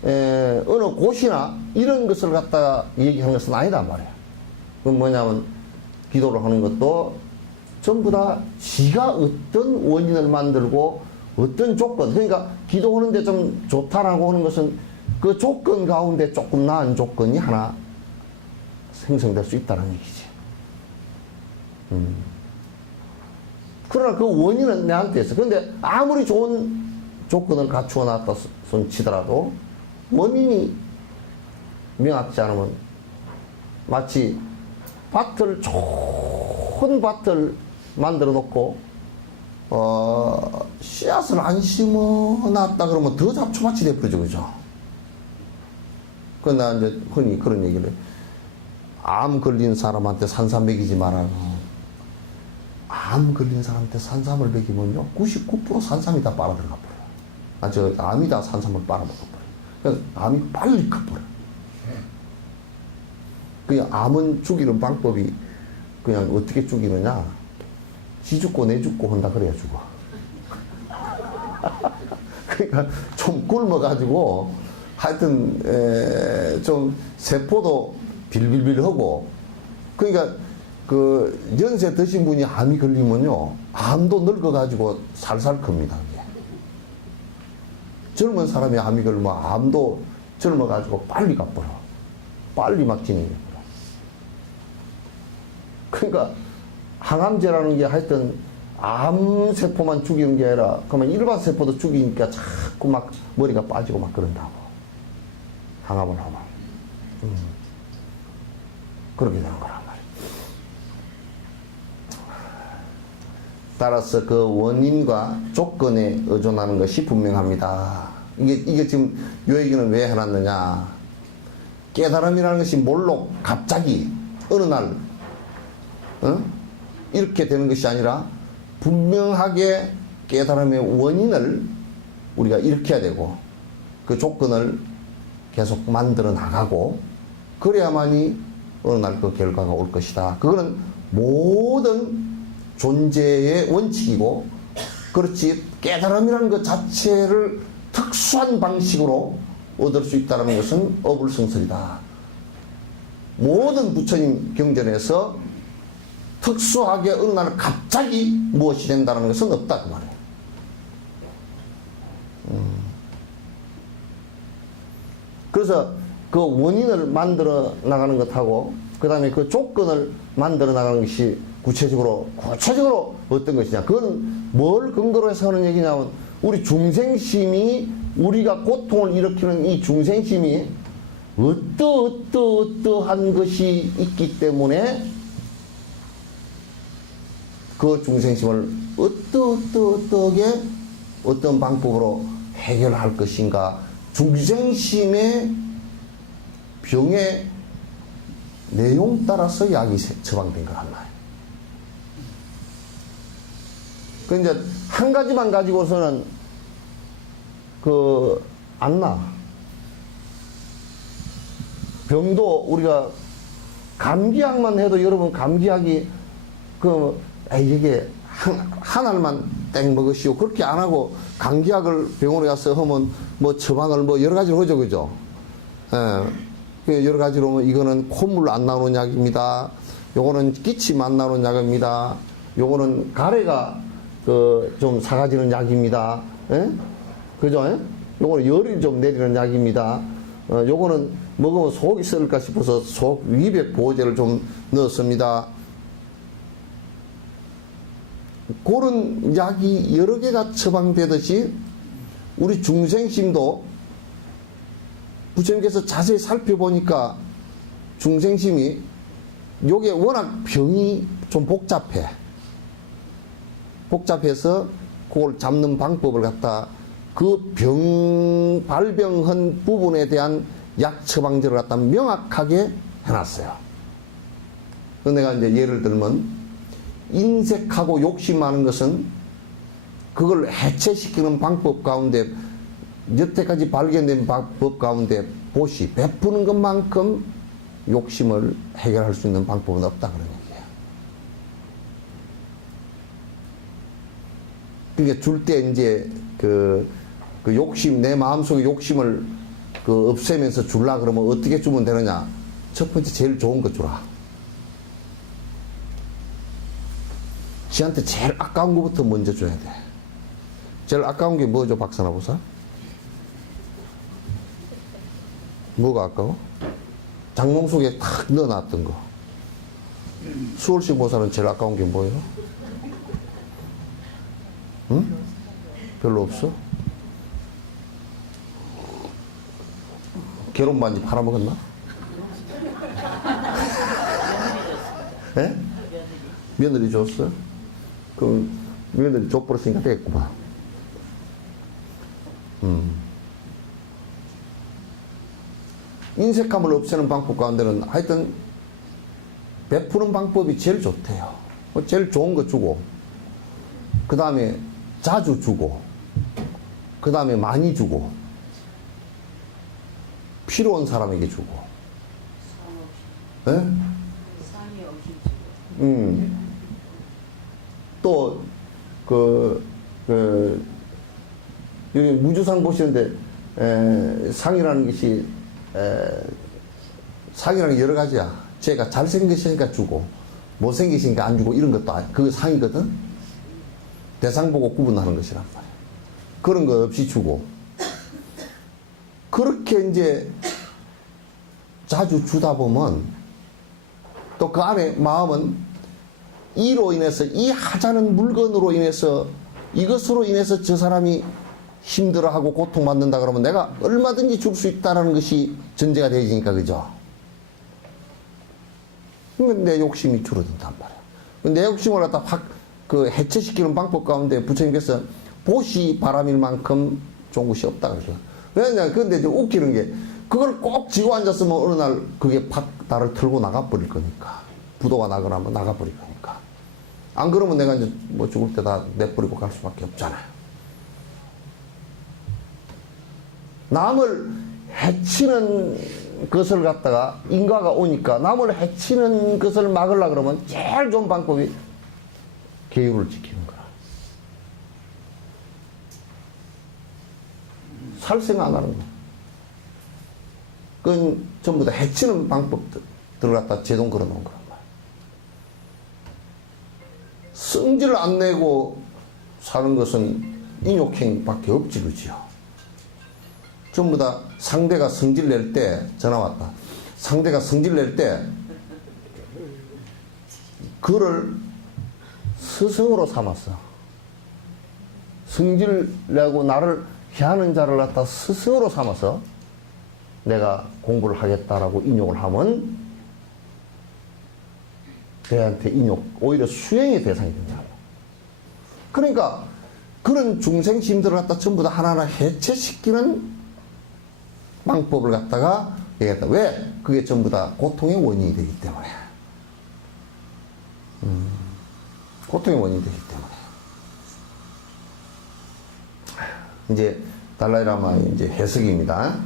어느 곳이나 이런 것을 갖다가 얘기하는 것은 아니다 말이야. 그건 뭐냐면 기도를 하는 것도 전부 다 지가 어떤 원인을 만들고 어떤 조건, 그러니까 기도하는데 좀 좋다라고 하는 것은 그 조건 가운데 조금 나은 조건이 하나 생성될 수 있다는 얘기지. 그러나 그 원인은 내한테 있어. 그런데 아무리 좋은 조건을 갖추어 놨다 손 치더라도 원인이 명확지 않으면 마치 좋은 밭을 만들어 놓고 씨앗을 안 심어 놨다 그러면 더 잡초밭이 돼버리죠. 그죠? 그나 이제 흔히 그런 얘기를 해. 암 걸린 사람한테 산삼 먹이지 말아요. 암 걸린 사람한테 산삼을 먹이면요 99% 산삼이 다 빨아들어가 버려요. 암이 다 산삼을 빨아먹어 버려요. 그래서 암이 빨리 커버려요. 그냥 암은 죽이는 방법이 그냥 어떻게 죽이느냐, 지 죽고 내 죽고 한다 그래야 죽어. 그러니까 좀 굶어가지고 하여튼 좀 세포도 빌빌빌하고, 그러니까 그 연세 드신 분이 암이 걸리면요 암도 늙어가지고 살살 큽니다. 젊은 사람이 암이 걸리면 암도 젊어가지고 빨리 가버려. 빨리 막 진행해. 그러니까 항암제라는 게 하여튼 암세포만 죽이는 게 아니라 그러면 일반 세포도 죽이니까 자꾸 막 머리가 빠지고 막 그런다고. 항암을 하면. 그렇게 되는 거란 말이에요. 따라서 그 원인과 조건에 의존하는 것이 분명합니다. 이게 지금 요 얘기는 왜 해놨느냐. 깨달음이라는 것이 뭘로 갑자기 어느 날 이렇게 되는 것이 아니라 분명하게 깨달음의 원인을 우리가 일으켜야 되고 그 조건을 계속 만들어 나가고 그래야만이 어느 날 그 결과가 올 것이다. 그거는 모든 존재의 원칙이고, 그렇지 깨달음이라는 것 자체를 특수한 방식으로 얻을 수 있다는 것은 어불성설이다. 모든 부처님 경전에서 특수하게 어느 날 갑자기 무엇이 된다는 것은 없다 그 말이에요. 그래서 그 원인을 만들어 나가는 것하고 그 다음에 그 조건을 만들어 나가는 것이 구체적으로 어떤 것이냐, 그건 뭘 근거로 해서 하는 얘기냐면 우리 중생심이, 우리가 고통을 일으키는 이 중생심이 어떠한 것이 있기 때문에 그 중생심을 어떻게 어떤 방법으로 해결할 것인가, 중생심의 병의 내용 따라서 약이 처방된 거란 말이에요. 그 이제 한 가지만 가지고서는 안 나. 병도 우리가 감기약만 해도 여러분 감기약이 이게 한 알만 땡 먹으시오 그렇게 안 하고 감기약을 병원에 가서 하면 처방을 여러 가지로 하죠, 그죠? 여러 가지로 이거는 콧물 안 나오는 약입니다. 요거는 기침 안 나오는 약입니다. 요거는 가래가 좀 사가지는 약입니다. 그죠? 요거는 열이 좀 내리는 약입니다. 요거는 먹으면 속이 썩을까 싶어서 속 위백 보호제를 좀 넣었습니다. 그런 약이 여러 개가 처방되듯이 우리 중생심도 부처님께서 자세히 살펴보니까 중생심이 요게 워낙 병이 좀 복잡해서 그걸 잡는 방법을 갖다 그 발병한 부분에 대한 약 처방제를 갖다 명확하게 해놨어요. 내가 이제 예를 들면 인색하고 욕심하는 것은 그걸 해체시키는 방법 가운데 여태까지 발견된 방법 가운데 보시 베푸는 것만큼 욕심을 해결할 수 있는 방법은 없다 그런 얘기예요. 그러니까 줄 때 이제 그 욕심 내 마음속에 욕심을 없애면서 줄라 그러면 어떻게 주면 되느냐? 첫 번째 제일 좋은 거 주라. 지한테 제일 아까운 것부터 먼저 줘야 돼. 제일 아까운 게 뭐죠, 박사나 보사? 뭐가 아까워? 장롱 속에 탁 넣어놨던 거. 수월식 보사는 제일 아까운 게 뭐예요? 응? 별로 없어? 결혼 반지 팔아먹었나? 예? 며느리 줬어? 그럼 며느리 족버렸으니까 됐구만. 인색함을 없애는 방법 가운데는 하여튼 베푸는 방법이 제일 좋대요. 제일 좋은 거 주고, 그 다음에 자주 주고, 그 다음에 많이 주고, 필요한 사람에게 주고. 예? 또, 여기 무주상 보시는데, 상이라는 것이, 상이라는 게 여러 가지야. 제가 잘생기시니까 주고, 못생기시니까 안 주고, 이런 것도 그거 상이거든? 대상 보고 구분하는 것이란 말이야. 그런 거 없이 주고. 그렇게 이제 자주 주다 보면, 또 그 안에 마음은 이로 인해서, 이 하자는 물건으로 인해서, 이것으로 인해서 저 사람이 힘들어하고 고통받는다 그러면 내가 얼마든지 줄 수 있다는 것이 전제가 되어지니까, 그죠? 내 욕심이 줄어든단 말이야. 내 욕심을 갖다 확 해체시키는 방법 가운데 부처님께서 보시 바람일 만큼 좋은 것이 없다 그러죠. 왜냐면 근데 이제 웃기는 게 그걸 꼭 쥐고 앉았으면 어느 날 그게 팍 나를 틀고 나가버릴 거니까. 부도가 나거나 뭐 나가버릴 거니까. 안 그러면 내가 이제 뭐 죽을 때 다 내버리고 갈 수밖에 없잖아요. 남을 해치는 것을 갖다가 인과가 오니까 남을 해치는 것을 막으려 그러면 제일 좋은 방법이 계율을 지키는 거라. 살생 안 하는 거. 그건 전부 다 해치는 방법들을 갖다 제동 걸어 놓은 거란 말이야. 성질 안 내고 사는 것은 인욕행밖에 없지, 그지요? 전부 다 상대가 성질 낼 때, 전화 왔다. 상대가 성질 낼 때, 그를 스승으로 삼았어. 성질 내고 나를 해하는 자를 갖다 스승으로 삼아서 내가 공부를 하겠다라고 인욕을 하면 걔한테 인욕, 오히려 수행의 대상이 된다. 그러니까 그런 중생심들을 갖다 전부 다 하나하나 해체시키는 방법을 갖다가 얘기했다. 왜? 그게 전부 다 고통의 원인이 되기 때문에. 고통의 원인이 되기 때문에. 이제 달라이라마의 이제 해석입니다.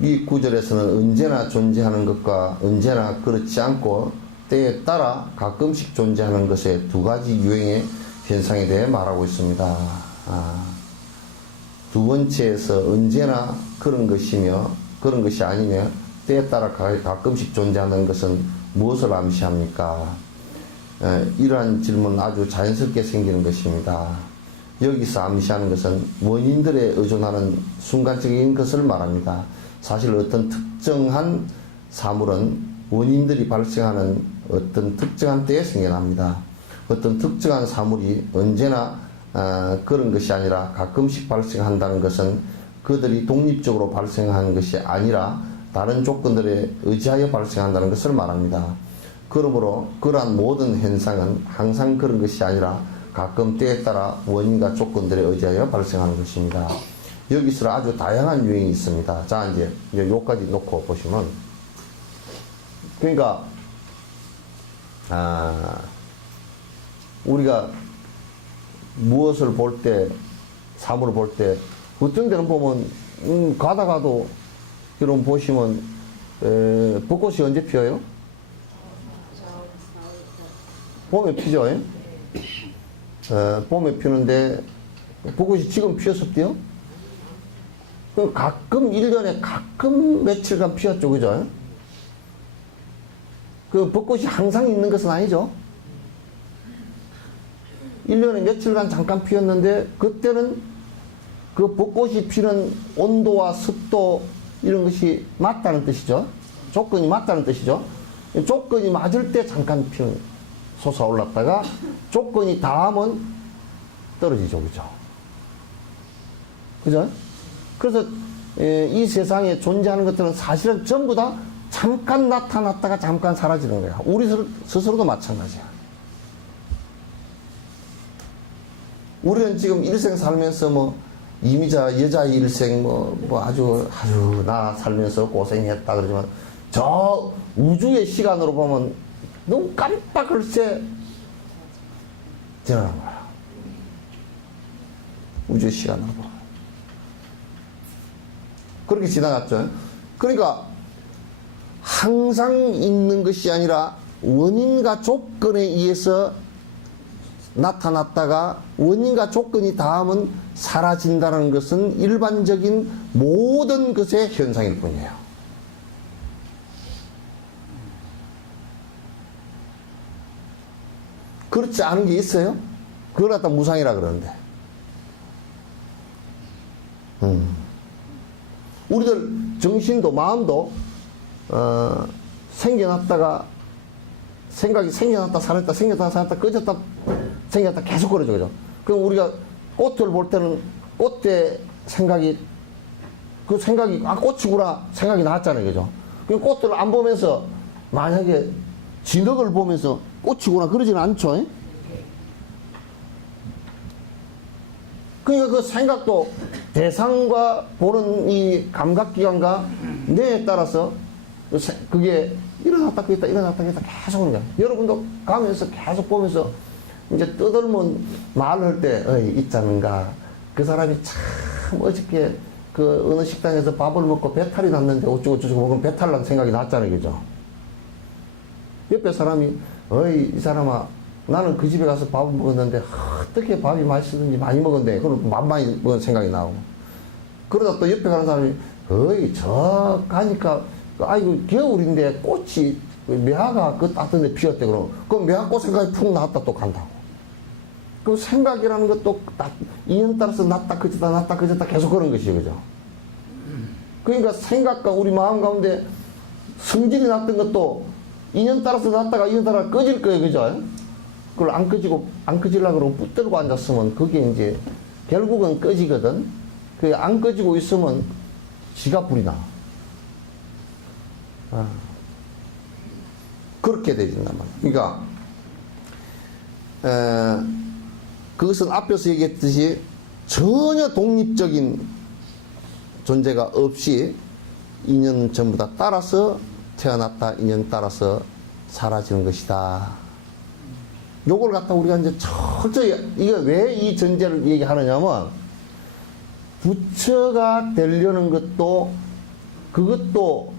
이 구절에서는 언제나 존재하는 것과 언제나 그렇지 않고 때에 따라 가끔씩 존재하는 것의 두 가지 유형의 현상에 대해 말하고 있습니다. 두 번째에서 언제나 그런 것이며 그런 것이 아니며 때에 따라 가끔씩 존재하는 것은 무엇을 암시합니까? 이러한 질문은 아주 자연스럽게 생기는 것입니다. 여기서 암시하는 것은 원인들에 의존하는 순간적인 것을 말합니다. 사실 어떤 특정한 사물은 원인들이 발생하는 어떤 특정한 때에 생겨납니다. 어떤 특정한 사물이 언제나 그런 것이 아니라 가끔씩 발생한다는 것은 그들이 독립적으로 발생하는 것이 아니라 다른 조건들에 의지하여 발생한다는 것을 말합니다. 그러므로 그러한 모든 현상은 항상 그런 것이 아니라 가끔 때에 따라 원인과 조건들에 의지하여 발생하는 것입니다. 여기서 아주 다양한 유형이 있습니다. 자, 이제 요까지 놓고 보시면, 그러니까 우리가 무엇을 볼 때, 사물을 볼 때, 어떤 데는 보면 가다가도 여러분 보시면 벚꽃이 언제 피어요? 봄에 피죠. 봄에 피는데 벚꽃이 지금 피었었대요. 가끔 1년에 가끔 며칠간 피었죠, 그죠? 그 벚꽃이 항상 있는 것은 아니죠. 1년에 며칠간 잠깐 피었는데 그때는 그 벚꽃이 피는 온도와 습도 이런 것이 맞다는 뜻이죠. 조건이 맞다는 뜻이죠. 조건이 맞을 때 잠깐 피는 솟아올랐다가 조건이 닿으면 떨어지죠, 그죠? 그죠? 그래서 이 세상에 존재하는 것들은 사실은 전부 다 잠깐 나타났다가 잠깐 사라지는 거야. 우리 스스로도 마찬가지야. 우리는 지금 일생 살면서 뭐 이미자 여자 일생 뭐 아주 나 살면서 고생했다 그러지만 저 우주의 시간으로 보면 너무 깜빡할 새 지나간 거야. 우주의 시간으로 보면 그렇게 지나갔죠. 그러니까 항상 있는 것이 아니라 원인과 조건에 의해서 나타났다가 원인과 조건이 닿으면 사라진다는 것은 일반적인 모든 것의 현상일 뿐이에요. 그렇지 않은 게 있어요? 그걸 갖다 무상이라 그러는데. 우리들 정신도 마음도 생겨났다가 생각이 생겨났다 사라졌다 생겨났다 사라졌다 꺼졌다 생겼다 계속 그러죠, 그죠? 그럼 우리가 꽃을 볼 때는 꽃의 생각이 꽃이구나 생각이 나왔잖아요, 그죠? 그 꽃을 안 보면서 만약에 진흙을 보면서 꽃이구나 그러지는 않죠. 그러니까 그 생각도 대상과 보는 이 감각기관과 뇌에 따라서 그게 일어났다 깼다 일어났다 깼다 계속 오는 거야. 여러분도 가면서 계속 보면서 이제 떠들면 말을 할 때 있자는가 그 사람이 참 어저께 그 어느 식당에서 밥을 먹고 배탈이 났는데 어쩌고저쩌고 먹으면 배탈 난 생각이 났잖아요, 그죠? 옆에 사람이 이 사람아 나는 그 집에 가서 밥을 먹었는데 어떻게 밥이 맛있었는지 많이 먹었네. 그럼 많이 먹은 생각이 나오고 그러다 또 옆에 가는 사람이 저 가니까 아이고 겨울인데 꽃이 매화가 그 따뜻한 데 피었대. 그럼 매화꽃 생각이 푹 나왔다 또 간다고. 그 생각이라는 것도 인연 따라서 났다 그쳤다 계속 그런 것이죠, 그죠? 그러니까 생각과 우리 마음 가운데 성질이 났던 것도 인연 따라서 났다가 인연 따라 꺼질 거예요, 그죠? 그걸 안 꺼지려고 그러고 붙들고 앉았으면 그게 이제 결국은 꺼지거든. 그게 안 꺼지고 있으면 지가 불이 나. 그렇게 되진단 말이야. 그러니까 그것은 앞에서 얘기했듯이 전혀 독립적인 존재가 없이 인연 전부 다 따라서 태어났다 인연 따라서 사라지는 것이다. 요걸 갖다 우리가 이제 철저히 이게 왜 이 전제를 얘기하느냐면 부처가 되려는 것도 그것도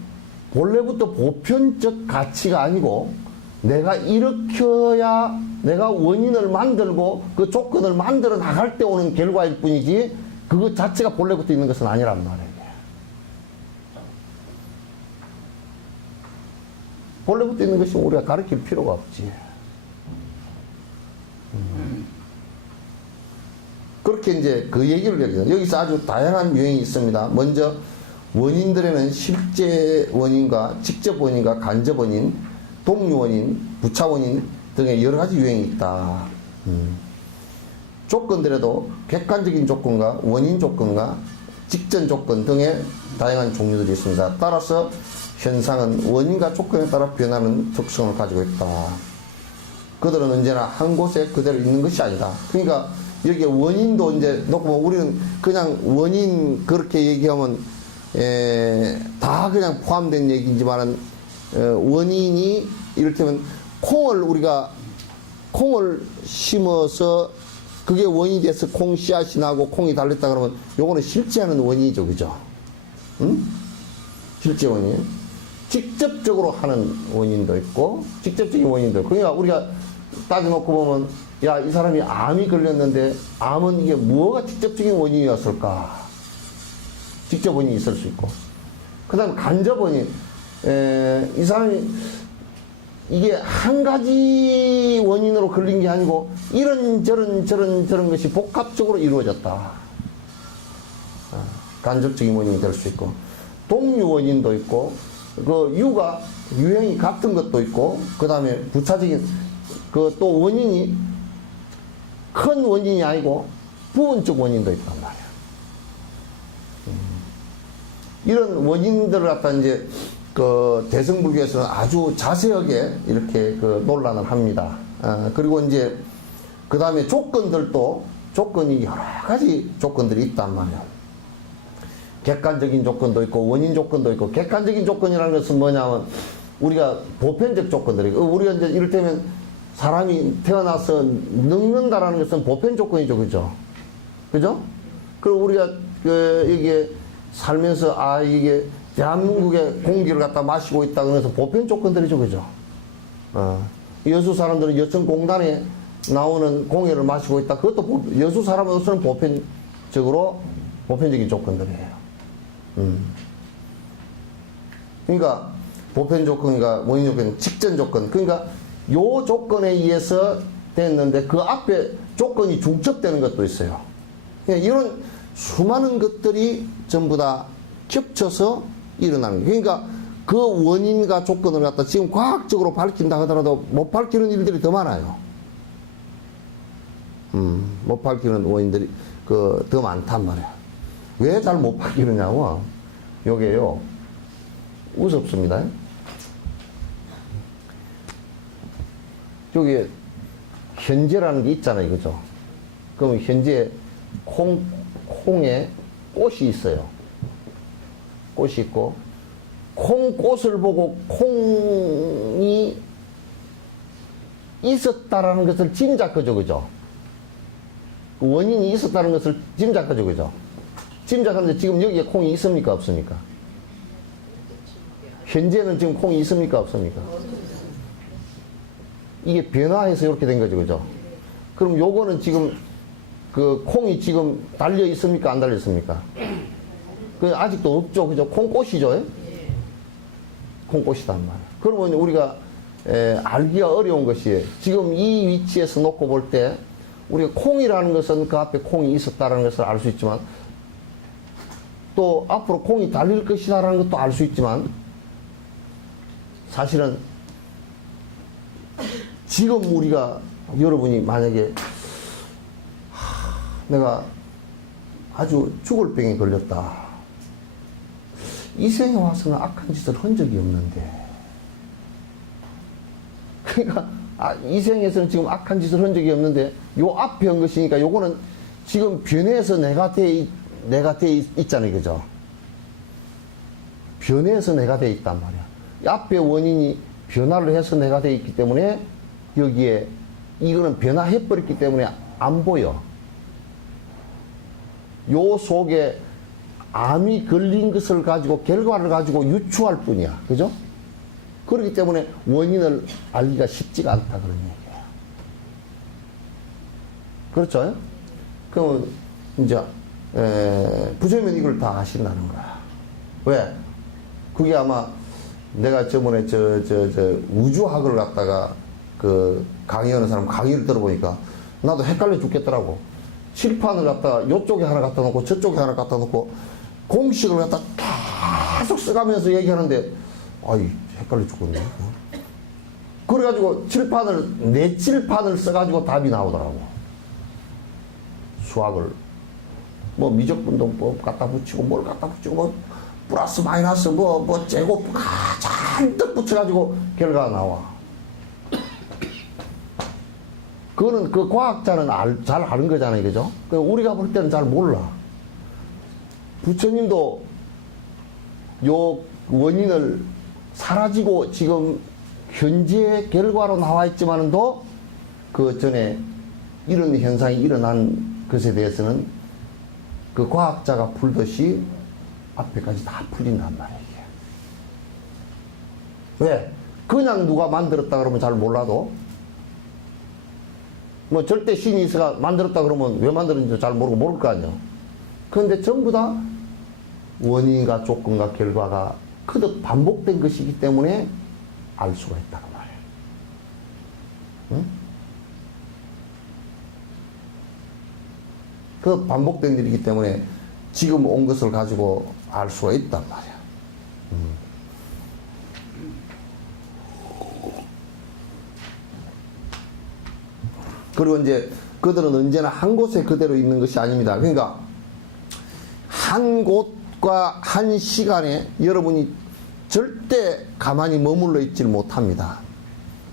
본래부터 보편적 가치가 아니고 내가 일으켜야 내가 원인을 만들고 그 조건을 만들어 나갈 때 오는 결과일 뿐이지 그것 자체가 본래부터 있는 것은 아니란 말이에요. 본래부터 있는 것이 우리가 가르칠 필요가 없지. 그렇게 이제 그 얘기를 해요. 여기서 아주 다양한 유형이 있습니다. 먼저 원인들에는 실제 원인과 직접 원인과 간접 원인, 동류 원인, 부차 원인, 등의 여러 가지 유행이 있다. 조건들에도 객관적인 조건과 원인 조건과 직전 조건 등의 다양한 종류들이 있습니다. 따라서 현상은 원인과 조건에 따라 변하는 특성을 가지고 있다. 그들은 언제나 한 곳에 그대로 있는 것이 아니다. 그러니까 여기에 원인도 이제 놓고 우리는 그냥 원인 그렇게 얘기하면 다 그냥 포함된 얘기지만은 원인이 이를테면 우리가 콩을 심어서 그게 원인이 돼서 콩 씨앗이 나고 콩이 달렸다 그러면 요거는 실제 하는 원인이죠. 그죠? 응? 실제 원인. 직접적으로 하는 원인도 있고 직접적인 원인도 있고. 그러니까 우리가 따져놓고 보면 야, 이 사람이 암이 걸렸는데 암은 이게 뭐가 직접적인 원인이었을까? 직접 원인이 있을 수 있고. 그 다음에 간접 원인. 이 사람이 이게 한 가지 원인으로 걸린 게 아니고 저런 것이 복합적으로 이루어졌다. 간접적인 원인이 될 수 있고. 동류 원인도 있고, 유형이 같은 것도 있고, 그 다음에 부차적인, 또 원인이 큰 원인이 아니고 부분적 원인도 있단 말이야. 이런 원인들을 갖다 이제 대승불교에서는 아주 자세하게 이렇게 논란을 합니다. 그리고 이제 그 다음에 조건이 여러 가지 조건들이 있단 말이야. 객관적인 조건도 있고 원인 조건도 있고. 객관적인 조건이라는 것은 뭐냐면 우리가 보편적 조건들이고, 우리가 이제 이를테면 사람이 태어나서 늙는다라는 것은 보편 조건이죠. 그죠? 그죠? 그리고 우리가 이게 살면서 이게 대한민국의 공기를 갖다 마시고 있다 그래서 보편 조건들이죠. 그죠? 여수 사람들은 여천공단에 나오는 공해를 마시고 있다. 그것도 여수 사람으로서는 보편적인 조건들이에요. 그러니까 보편 조건과 원인 조건, 직전 조건. 그러니까 요 조건에 의해서 됐는데 그 앞에 조건이 중첩되는 것도 있어요. 이런 수많은 것들이 전부 다 겹쳐서 일어나는 거예요. 그러니까 그 원인과 조건을 갖다 지금 과학적으로 밝힌다 하더라도 못 밝히는 일들이 더 많아요. 못 밝히는 원인들이 더 많단 말이야. 왜 잘 못 밝히느냐고? 요게요, 우습습니다. 여기 현재라는 게 있잖아요. 그죠? 그럼 현재 콩에 꽃이 있어요. 꽃이 있고, 콩꽃을 보고 콩이 있었다라는 것을 짐작하죠. 그죠? 그 원인이 있었다는 것을 짐작하죠. 그죠? 짐작하는데 지금 여기에 콩이 있습니까? 없습니까? 현재는 지금 콩이 있습니까? 없습니까? 이게 변화해서 이렇게 된 거죠. 그죠? 그럼 요거는 지금 콩이 지금 달려 있습니까? 안 달려 있습니까? 아직도 없죠. 그죠? 콩꽃이죠? 콩꽃이단 말이에요. 그러면 우리가 알기가 어려운 것이 지금 이 위치에서 놓고 볼 때 우리가 콩이라는 것은 그 앞에 콩이 있었다는 것을 알 수 있지만, 또 앞으로 콩이 달릴 것이다라는 것도 알 수 있지만, 사실은 지금 여러분이 만약에 내가 아주 죽을 병에 걸렸다. 이 생에 와서는 악한 짓을 한 적이 없는데. 그러니까 이 생에서는 지금 악한 짓을 한 적이 없는데 요 앞에 한 것이니까 요거는 지금 변해서 내가 돼 있잖아요. 그죠? 변해서 내가 돼 있단 말이야. 이 앞에 원인이 변화를 해서 내가 돼 있기 때문에 여기에 이거는 변화해버렸기 때문에 안 보여. 요 속에 암이 걸린 것을 가지고 결과를 가지고 유추할 뿐이야. 그죠? 그렇기 때문에 원인을 알기가 쉽지가 않다 그런 얘기예요. 그렇죠? 그러면 이제 부처님은 이걸 다 아신다는 거야. 왜? 그게 아마 내가 저번에 우주학을 갖다가 강의하는 사람 강의를 들어보니까 나도 헷갈려 죽겠더라고. 칠판을 갖다가 요쪽에 하나 갖다 놓고 저쪽에 하나 갖다 놓고 공식을 갖다 계속 써가면서 얘기하는데 헷갈려 죽겠네. 그래가지고 네 칠판을 써가지고 답이 나오더라고. 수학을. 뭐 미적분동법 갖다 붙이고 뭘 갖다 붙이고 뭐 플러스 마이너스 뭐 제곱 잔뜩 붙여가지고 결과가 나와. 그거는 그 과학자는 잘 아는 거잖아요. 그죠? 우리가 볼 때는 잘 몰라. 부처님도 요 원인을 사라지고 지금 현재 결과로 나와 있지만도 그 전에 이런 현상이 일어난 것에 대해서는 그 과학자가 풀듯이 앞에까지 다 풀린단 말이에요. 왜? 그냥 누가 만들었다 그러면 잘 몰라도 뭐 절대 신이 있어가 만들었다 그러면 왜 만들었는지 잘 모르고 모를 거 아니에요. 그런데 전부 다 원인과 조건과 결과가 그득 반복된 것이기 때문에 알 수가 있다고 말이에요. 응? 그 반복된 일이기 때문에 지금 온 것을 가지고 알 수가 있단 말이야. 그리고 이제 그들은 언제나 한 곳에 그대로 있는 것이 아닙니다. 그러니까 한 곳과 한 시간에 여러분이 절대 가만히 머물러 있지를 못합니다.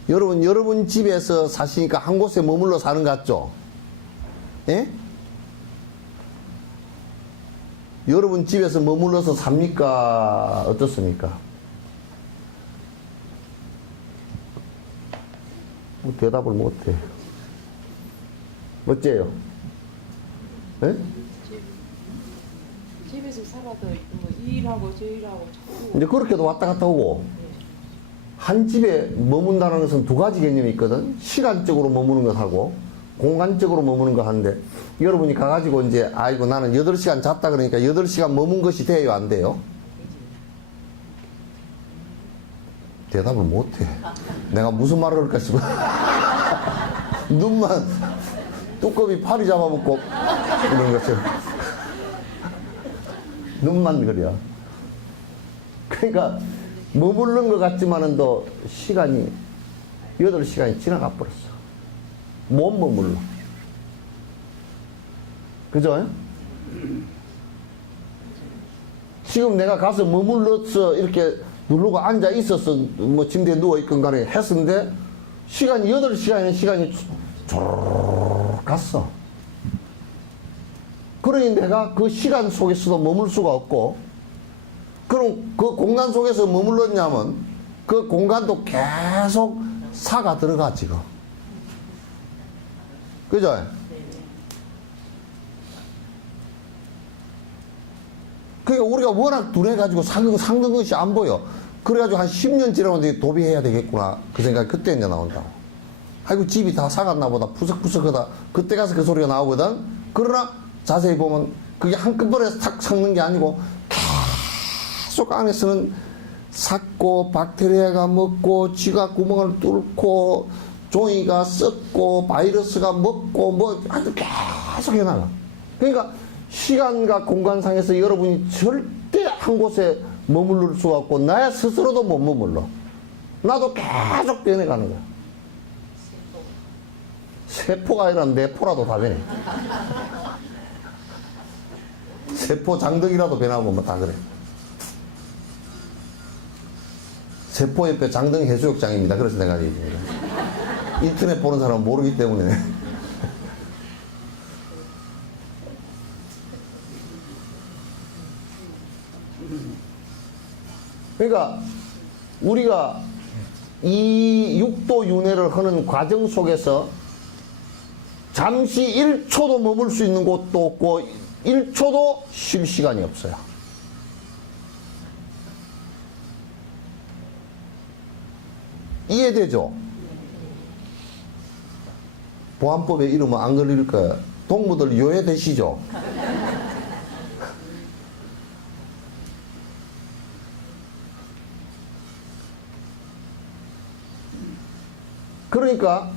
여러분 집에서 사시니까 한 곳에 머물러 사는 것 같죠? 예? 여러분 집에서 머물러서 삽니까? 어떻습니까? 뭐 대답을 못해. 어째요? 예? 집에서 살아도 뭐 일하고 저 일하고 자꾸 이제 그렇게도 왔다 갔다 오고, 한 집에 머문다는 것은 두 가지 개념이 있거든. 시간적으로 머무는 것하고 공간적으로 머무는 거 하는데, 여러분이 가가지고 이제 아이고 나는 8시간 잤다 그러니까 8시간 머문 것이 돼요, 안 돼요? 대답을 못해. 내가 무슨 말을 할까 싶어. 눈만 뚜껑이 팔이 잡아먹고 이런 것처럼 눈만 그려. 그러니까 머무르는 것 같지만은 또 시간이 8시간이 지나가 버렸어. 못 머물러. 그죠? 지금 내가 가서 머물러서 이렇게 누르고 앉아 있었어. 뭐 침대에 누워 있건 간에 했는데 시간이 8시간이면 시간이 쪼르르 갔어. 그러니 내가 그 시간 속에서도 머물 수가 없고, 그럼 그 공간 속에서 머물렀냐면 그 공간도 계속 사가 들어가 지금. 그죠? 그러니까 우리가 워낙 둔해가지고 상근 것이 안 보여. 그래가지고 한 10년 지나면 도비해야 되겠구나. 그 생각이 그때 이제 나온다고. 아이고, 집이 다 사갔나 보다. 푸석푸석하다. 그때 가서 그 소리가 나오거든. 그러나 자세히 보면 그게 한꺼번에 탁 삭는 게 아니고 계속 안에서는 삭고, 박테리아가 먹고, 쥐가 구멍을 뚫고, 종이가 썩고, 바이러스가 먹고, 뭐 아주 계속 해나가. 그러니까 시간과 공간상에서 여러분이 절대 한 곳에 머무를 수가 없고, 나야 스스로도 못 머물러. 나도 계속 변해가는 거야. 세포가 아니라 내포라도 다 변해. 세포 장덕이라도 변하고 뭐 다 그래. 세포 옆에 장덕 해수욕장입니다. 그래서 내가 얘기합니다. 인터넷 보는 사람은 모르기 때문에. 그러니까 우리가 이 육도 윤회를 하는 과정 속에서 잠시 1초도 머물 수 있는 곳도 없고 1초도 쉴 시간이 없어요. 이해되죠? 보안법에 이러면 안 걸릴 거야. 동무들 요해되시죠? 그러니까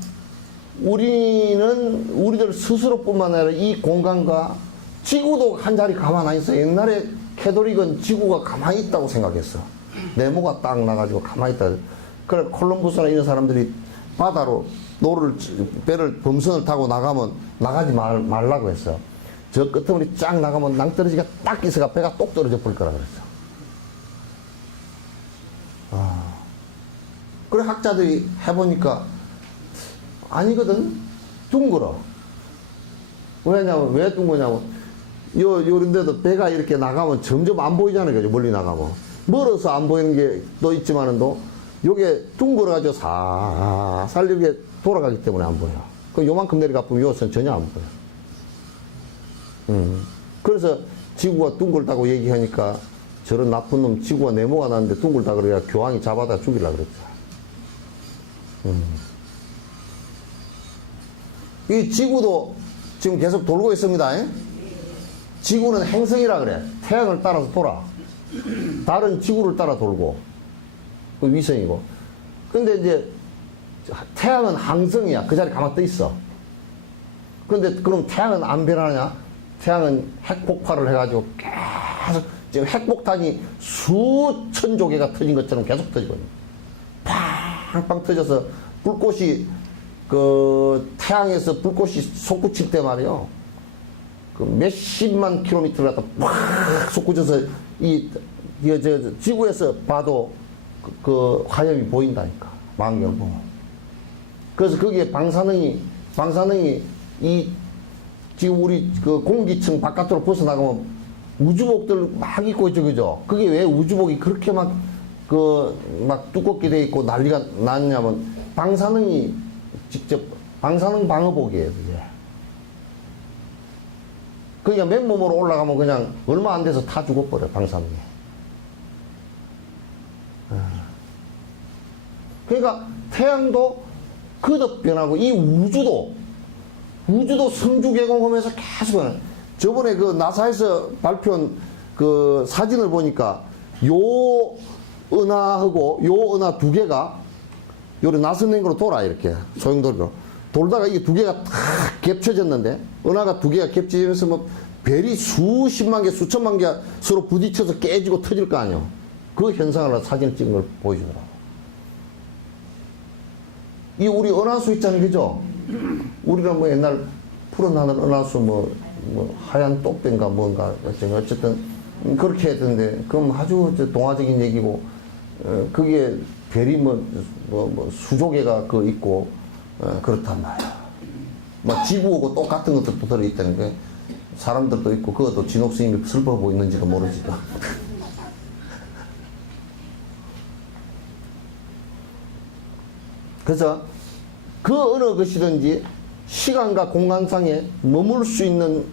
우리들 스스로뿐만 아니라 이 공간과 지구도 한 자리 가만히 안 있어. 옛날에 캐톨릭은 지구가 가만히 있다고 생각했어. 네모가 딱 나가지고 가만히 있다. 그래 콜럼버스나 이런 사람들이 바다로 배를 범선을 타고 나가면 나가지 말라고 했어. 저 끄트머리 쫙 나가면 낭떠러지가 딱 있어가 배가 똑 떨어져 버릴 거라 그랬어. 그래 학자들이 해보니까 아니거든. 둥글어. 왜냐면 왜 둥그냐면 요런데도 배가 이렇게 나가면 점점 안 보이잖아요. 그죠? 멀리 나가면 멀어서 안 보이는 게 또 있지만은도 요게 둥글어가지고 살살 이렇게 돌아가기 때문에 안 보여. 그 요만큼 내려가 보면 요선 전혀 안 보여. 그래서 지구가 둥글다고 얘기하니까 저런 나쁜 놈 지구가 네모가 나는데 둥글다 그래야 교황이 잡아다 죽이려고 그랬죠. 이 지구도 지금 계속 돌고 있습니다. 지구는 행성이라 그래. 태양을 따라서 돌아. 달은 지구를 따라 돌고 그 위성이고. 근데 이제 태양은 항성이야. 그 자리에 가만히 떠 있어. 근데 그럼 태양은 안 변하냐? 태양은 핵폭발을 해가지고 계속 지금 핵폭탄이 수천 조개가 터진 것처럼 계속 터지고 있는 거야. 팡팡 터져서 불꽃이 그 태양에서 불꽃이 솟구칠 때 말이요. 그 몇십만 킬로미터를 갖다 팍 솟구쳐서 저 지구에서 봐도 그 화염이 보인다니까. 망경 보면. 그래서 거기에 방사능이 지금 우리 그 공기층 바깥으로 벗어나가면 우주복들 막 입고 있죠, 그죠? 그게 왜 우주복이 그렇게 막 두껍게 돼 있고 난리가 났냐면 방사능이 직접 방사능 방어복이에요, 그게. 그냥 맨몸으로 올라가면 그냥 얼마 안 돼서 타 죽어버려, 방사능이. 그러니까 태양도 거듭 변하고 이 우주도 성주 개공하면서 계속 변해. 저번에 그 나사에서 발표한 그 사진을 보니까 요 은하하고 요 은하 두 개가 요런 나선행으로 돌아 이렇게 소용돌이로 돌다가 이게 두 개가 탁 겹쳐졌는데 은하가 두 개가 겹쳐지면서 뭐 별이 수십만 개 수천만 개 서로 부딪혀서 깨지고 터질 거 아니에요. 그 현상을 사진 찍은 걸 보여주더라고. 이 우리 은하수 있잖아요, 그죠? 우리가 뭐 옛날 푸른 하늘 은하수 뭐 하얀 똑배인가 뭔가 어쨌든 그렇게 했던데 그럼 아주 동화적인 얘기고 그게 별이 뭐 수조 개가 그 있고 그렇단 말이야. 뭐 지구하고 똑같은 것들도 들어있다는 게 사람들도 있고 그것도 진옥 스님이 슬퍼 보이는지도 모르지도. 그래서 그 어느 것이든지 시간과 공간상에 머물 수 있는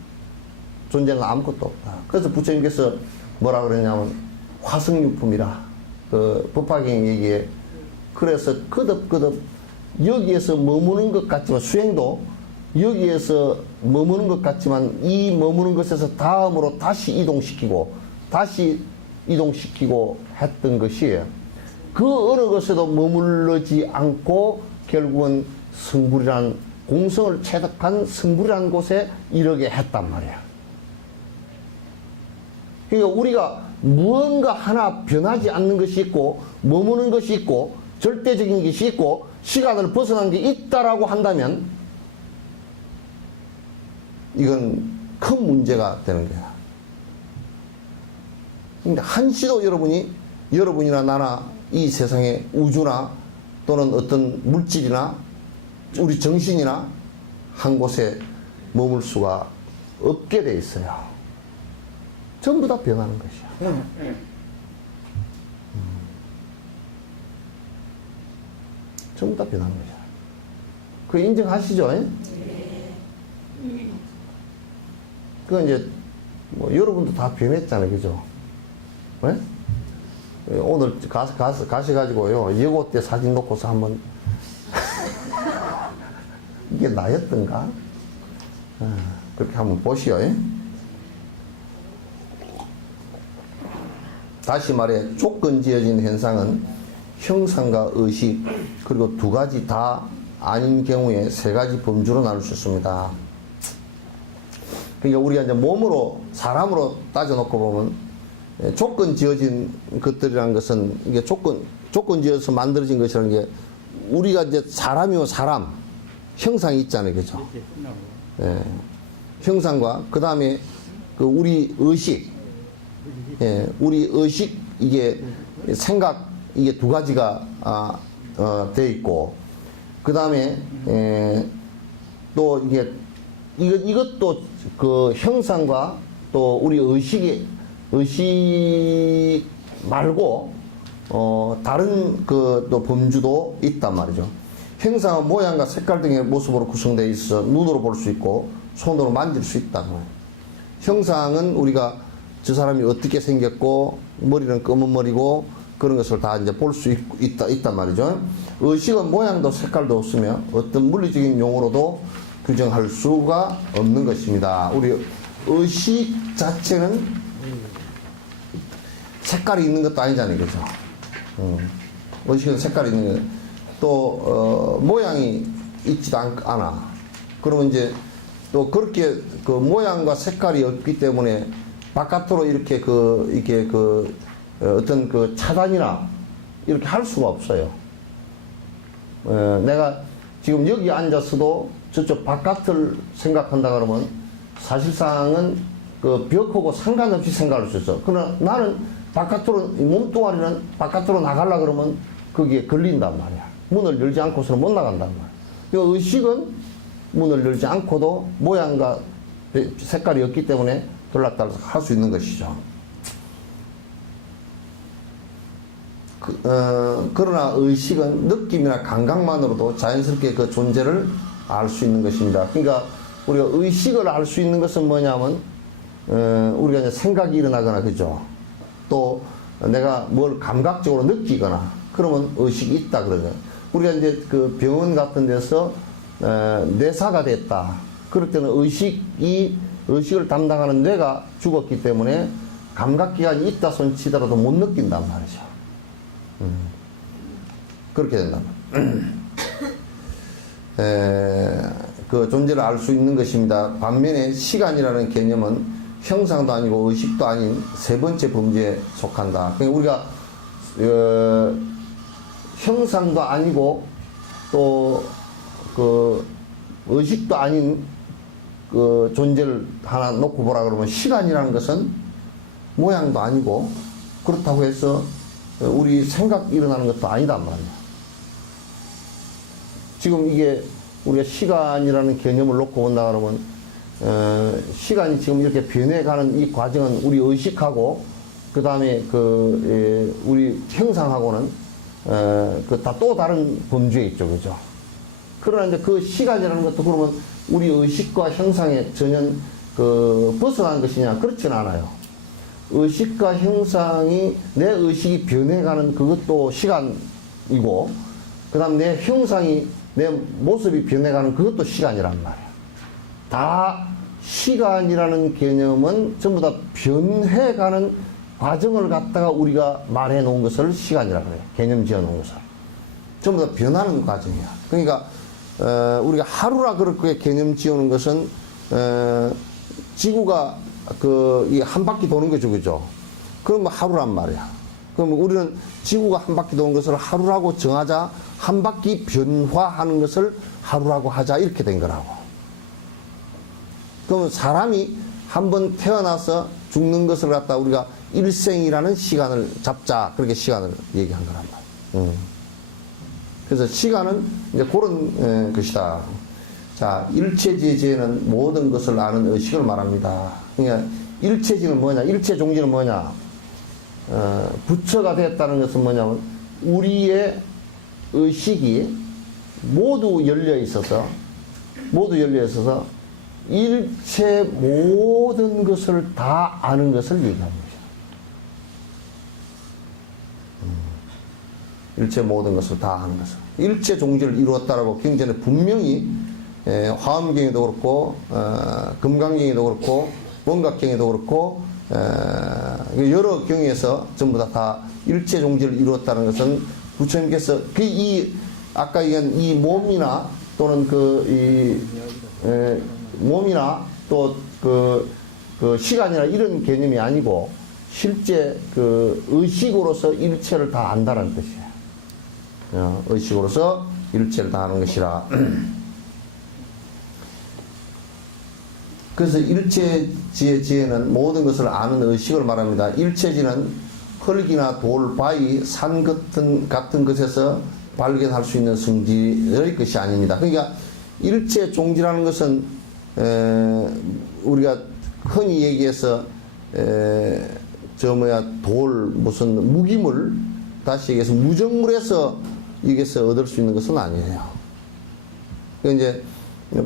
존재는 아무것도 없다. 그래서 부처님께서 뭐라 그러냐면 화승유품이라 그 법화경 얘기에 그래서 거듭 여기에서 머무는 것 같지만 수행도 여기에서 머무는 것 같지만 이 머무는 것에서 다음으로 다시 이동시키고 했던 것이 그 어느 것에도 머물러지 않고 결국은 성불이란 공성을 체득한 성불이라는 곳에 이르게 했단 말이야. 그러니까 우리가 무언가 하나 변하지 않는 것이 있고 머무는 것이 있고 절대적인 것이 있고 시간을 벗어난 게 있다라고 한다면 이건 큰 문제가 되는 거야. 근데 한시도 여러분이나 나나 이 세상의 우주나 또는 어떤 물질이나 우리 정신이나 한 곳에 머물 수가 없게 돼 있어요. 전부 다 변하는 것이야. 전부 다 변하는 것이야. 그 인정하시죠? 그 이제 뭐 여러분도 다 변했잖아요, 그죠? 네? 오늘 가셔가지고요 예고 때 사진 놓고서 한번 이게 나였던가? 그렇게 한번 보시오. 다시 말해 조건지어진 현상은 형상과 의식 그리고 두 가지 다 아닌 경우에 세 가지 범주로 나눌 수 있습니다. 그러니까 우리가 이제 몸으로 사람으로 따져놓고 보면 조건 지어진 것들이라는 것은 이게 조건 지어서 만들어진 것이라는 게 우리가 이제 사람이요 사람 형상이 있잖아요, 그죠? 예, 형상과 그 다음에 그 우리 의식, 예, 우리 의식 이게 생각 이게 두 가지가 돼 있고 그 다음에 또 이게 이것도 그 형상과 또 우리 의식 말고 다른 그 또 범주도 있단 말이죠. 형상은 모양과 색깔 등의 모습으로 구성되어 있어 눈으로 볼 수 있고 손으로 만질 수 있다고 해요. 형상은 우리가 저 사람이 어떻게 생겼고 머리는 검은 머리고 그런 것을 다 이제 볼 수 있단 말이죠. 의식은 모양도 색깔도 없으며 어떤 물리적인 용어로도 규정할 수가 없는 것입니다. 우리 의식 자체는 색깔이 있는 것도 아니잖아요, 그죠? 의식은 색깔이 있는 거. 또 모양이 있지도 않아. 그러면 이제 또 그렇게 그 모양과 색깔이 없기 때문에 바깥으로 이렇게 이게 어떤 그 차단이나 이렇게 할 수가 없어요. 내가 지금 여기 앉았어도 저쪽 바깥을 생각한다 그러면 사실상은 그 벽하고 상관없이 생각할 수 있어. 그러나 나는 바깥으로, 몸뚱아리는 바깥으로 나가려 그러면 거기에 걸린단 말이야. 문을 열지 않고서는 못 나간단 말이야. 그 의식은 문을 열지 않고도 모양과 색깔이 없기 때문에 들락달락 할 수 있는 것이죠. 그러나 의식은 느낌이나 감각만으로도 자연스럽게 그 존재를 알 수 있는 것입니다. 그러니까 우리가 의식을 알 수 있는 것은 뭐냐면 우리가 이제 생각이 일어나거나 그죠. 또 내가 뭘 감각적으로 느끼거나 그러면 의식이 있다 그러죠. 우리가 이제 그 병원 같은 데서 뇌사가 됐다. 그럴 때는 의식을 담당하는 뇌가 죽었기 때문에 감각기관이 있다 손 치더라도 못 느낀단 말이죠. 그렇게 된단 말이에요. 그 존재를 알 수 있는 것입니다. 반면에 시간이라는 개념은 형상도 아니고 의식도 아닌 세 번째 범주에 속한다. 그러니까 우리가 형상도 아니고 또 그 의식도 아닌 그 존재를 하나 놓고 보라 그러면 시간이라는 것은 모양도 아니고 그렇다고 해서 우리 생각이 일어나는 것도 아니단 말이야. 지금 이게 우리가 시간이라는 개념을 놓고 본다 그러면 시간이 지금 이렇게 변해가는 이 과정은 우리 의식하고 그 다음에 우리 형상하고는 다 또 다른 범주에 있죠, 그죠? 그러나 이제 그 시간이라는 것도 그러면 우리 의식과 형상에 전혀 벗어난 것이냐? 그렇지는 않아요. 의식과 형상이 내 의식이 변해가는 그것도 시간이고, 그 다음 내 형상이 내 모습이 변해가는 그것도 시간이란 말이에요. 다 시간이라는 개념은 전부 다 변해가는 과정을 갖다가 우리가 말해 놓은 것을 시간이라고 해요. 개념 지어 놓은 것을. 전부 다 변하는 과정이야. 그러니까 우리가 하루라 그렇게 개념 지어놓은 것은 지구가 이 한 바퀴 도는 거죠, 그죠? 그럼 하루란 말이야. 그럼 우리는 지구가 한 바퀴 도는 것을 하루라고 정하자, 한 바퀴 변화하는 것을 하루라고 하자, 이렇게 된 거라고. 그러면 사람이 한번 태어나서 죽는 것을 갖다 우리가 일생이라는 시간을 잡자, 그렇게 시간을 얘기한 거란 말이야. 그래서 시간은 이제 그런 것이다. 자, 일체지제는 모든 것을 아는 의식을 말합니다. 그러니까 일체지는 뭐냐? 일체종지는 뭐냐? 부처가 됐다는 것은 뭐냐면 우리의 의식이 모두 열려 있어서 일체 모든 것을 다 아는 것을 얘기합니다. 일체 모든 것을 다 아는 것을. 일체 종지를 이루었다라고 경전에 분명히 화엄경에도 그렇고 금강경에도 그렇고 원각경에도 그렇고 여러 경에서 전부 다 일체 종지를 이루었다는 것은 부처님께서 아까 얘기한 이 몸이나 또는 몸이나 또 그 시간이나 이런 개념이 아니고 실제 그 의식으로서 일체를 다 안다는 뜻이에요. 의식으로서 일체를 다 아는 것이라. 그래서 일체지에는 모든 것을 아는 의식을 말합니다. 일체지는 흙이나 돌, 바위, 산 같은 것에서 발견할 수 있는 성질의 것이 아닙니다. 그러니까 일체 종지라는 것은 우리가 흔히 얘기해서 돌 무슨 무기물, 다시 얘기해서 무정물에서 여기서 얻을 수 있는 것은 아니에요. 이제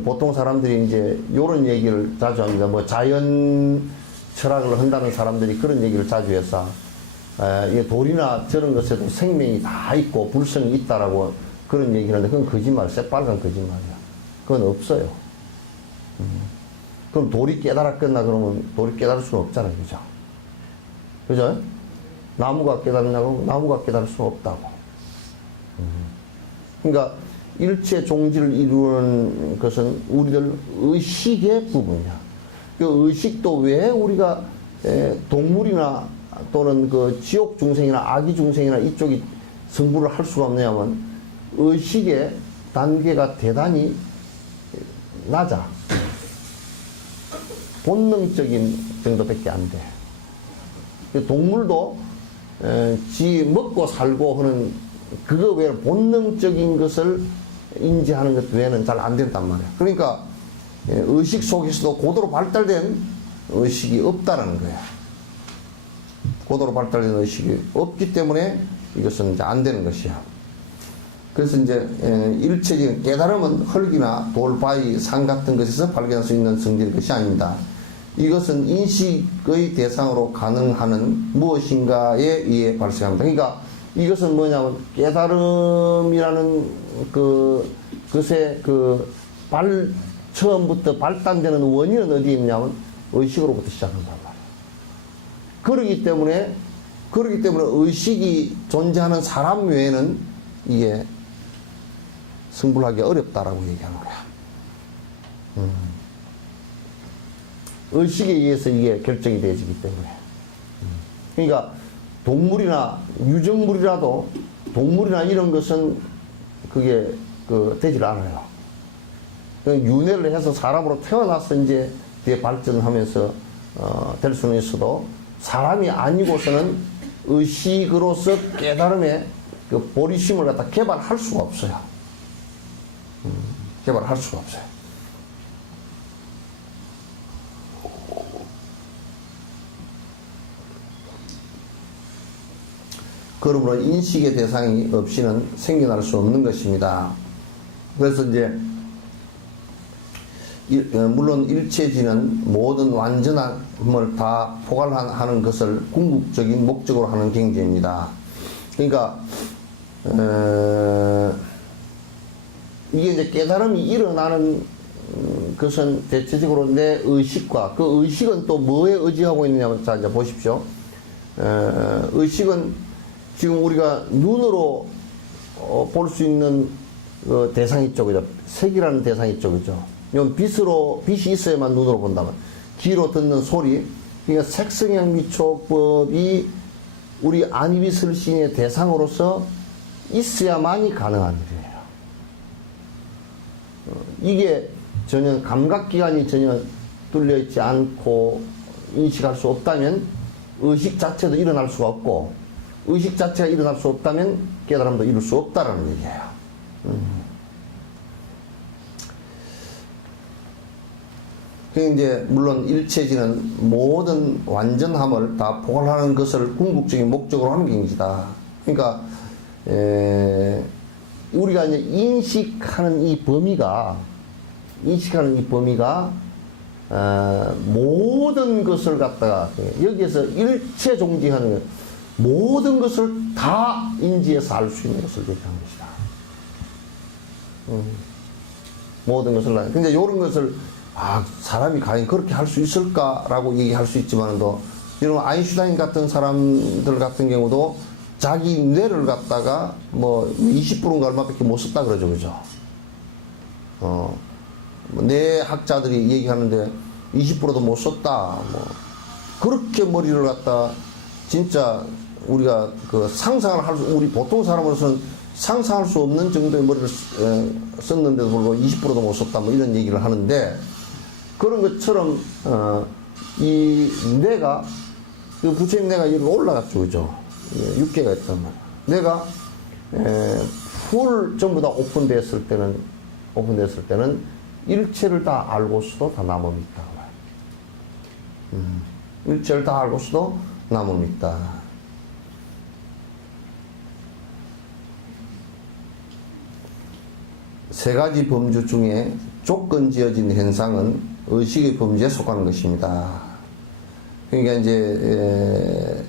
보통 사람들이 이제 이런 얘기를 자주 합니다. 뭐 자연 철학을 한다는 사람들이 그런 얘기를 자주 해서 이게 돌이나 저런 것에도 생명이 다 있고 불성이 있다라고 그런 얘기를 하는데 그건 거짓말, 새빨간 거짓말이야. 그건 없어요. 그럼 돌이 깨달았겠나 그러면 돌이 깨달을 수는 없잖아요. 그죠? 그죠? 나무가 깨달았냐고 나무가 깨달을 수는 없다고. 그러니까 일체 종지를 이루는 것은 우리들 의식의 부분이야. 그 의식도 왜 우리가 동물이나 또는 그 지옥 중생이나 악의 중생이나 이쪽이 승부를 할 수가 없냐면 의식의 단계가 대단히 낮아. 본능적인 정도밖에 안 돼. 동물도 지 먹고 살고 하는 그거 외에는 본능적인 것을 인지하는 것 외에는 잘 안 된단 말이야. 그러니까 의식 속에서도 고도로 발달된 의식이 없다라는 거야. 고도로 발달된 의식이 없기 때문에 이것은 이제 안 되는 것이야. 그래서 이제 일체적인 깨달음은 흙이나 돌, 바위, 산 같은 것에서 발견할 수 있는 성질의 것이 아닙니다. 이것은 인식의 대상으로 가능하는 무엇인가에 의해 발생합니다. 그러니까 이것은 뭐냐면 깨달음이라는 것의 처음부터 발단되는 원인은 어디에 있냐면 의식으로부터 시작한단 말이에요. 그러기 때문에 의식이 존재하는 사람 외에는 이게 승부하기 어렵다라고 얘기하는 거야. 의식에 의해서 이게 결정이 되어지기 때문에. 그러니까 동물이나 유정물이라도 동물이나 이런 것은 그게 되질 않아요. 윤회를 해서 사람으로 태어나서 이제 뒤에 발전을 하면서 될 수는 있어도 사람이 아니고서는 의식으로서 깨달음의 그 보리심을 갖다 개발할 수가 없어요. 개발할 수가 없어요. 그러므로 인식의 대상이 없이는 생겨날 수 없는 것입니다. 그래서 이제 물론 일체지는 모든 완전함을 다 포괄하는 것을 궁극적인 목적으로 하는 경지입니다. 그러니까 이게 이제 깨달음이 일어나는 것은 대체적으로 내 의식과 그 의식은 또 뭐에 의지하고 있느냐면 자 이제 보십시오. 의식은 지금 우리가 눈으로 볼 수 있는 대상이 있죠, 그죠? 색이라는 대상이 있죠, 그죠? 이건 빛이 있어야만 눈으로 본다면. 귀로 듣는 소리, 그러니까 색성향 미촉법이 우리 안위비설신의 대상으로서 있어야만이 가능한 일이에요. 이게 전혀 감각기관이 전혀 뚫려있지 않고 인식할 수 없다면 의식 자체도 일어날 수가 없고 의식 자체가 일어날 수 없다면 깨달음도 이룰 수 없다라는 얘기예요. 그 이제 물론 일체지는 모든 완전함을 다 포괄하는 것을 궁극적인 목적으로 하는 경지다. 그러니까 우리가 이제 인식하는 이 범위가 모든 것을 갖다가 여기에서 일체 종지하는 것, 모든 것을 다 인지해서 알 수 있는 것을 얘기하는 것이다. 모든 것을 근데 이런 것을 사람이 과연 그렇게 할 수 있을까라고 얘기할 수 있지만도 이런 아인슈타인 같은 사람들 같은 경우도 자기 뇌를 갖다가 뭐 20%인가 얼마밖에 못 썼다 그러죠, 그죠? 뇌 학자들이 얘기하는데 20%도 못 썼다. 뭐 그렇게 머리를 갖다 진짜 우리가 그 상상을 우리 보통 사람으로서는 상상할 수 없는 정도의 머리를 썼는데도 불구하고 20%도 못 썼다 뭐 이런 얘기를 하는데, 그런 것처럼 이 뇌가, 그 부처님 뇌가 여기 올라갔죠, 그죠? 육계가 있단 말이야. 뇌가 풀 전부 다 오픈됐을 때는 일체를 다 알고서도 다 남음이 있다. 일체를 다 알고서도 남음이 있다. 세 가지 범주 중에 조건 지어진 현상은 의식의 범주에 속하는 것입니다. 그러니까 이제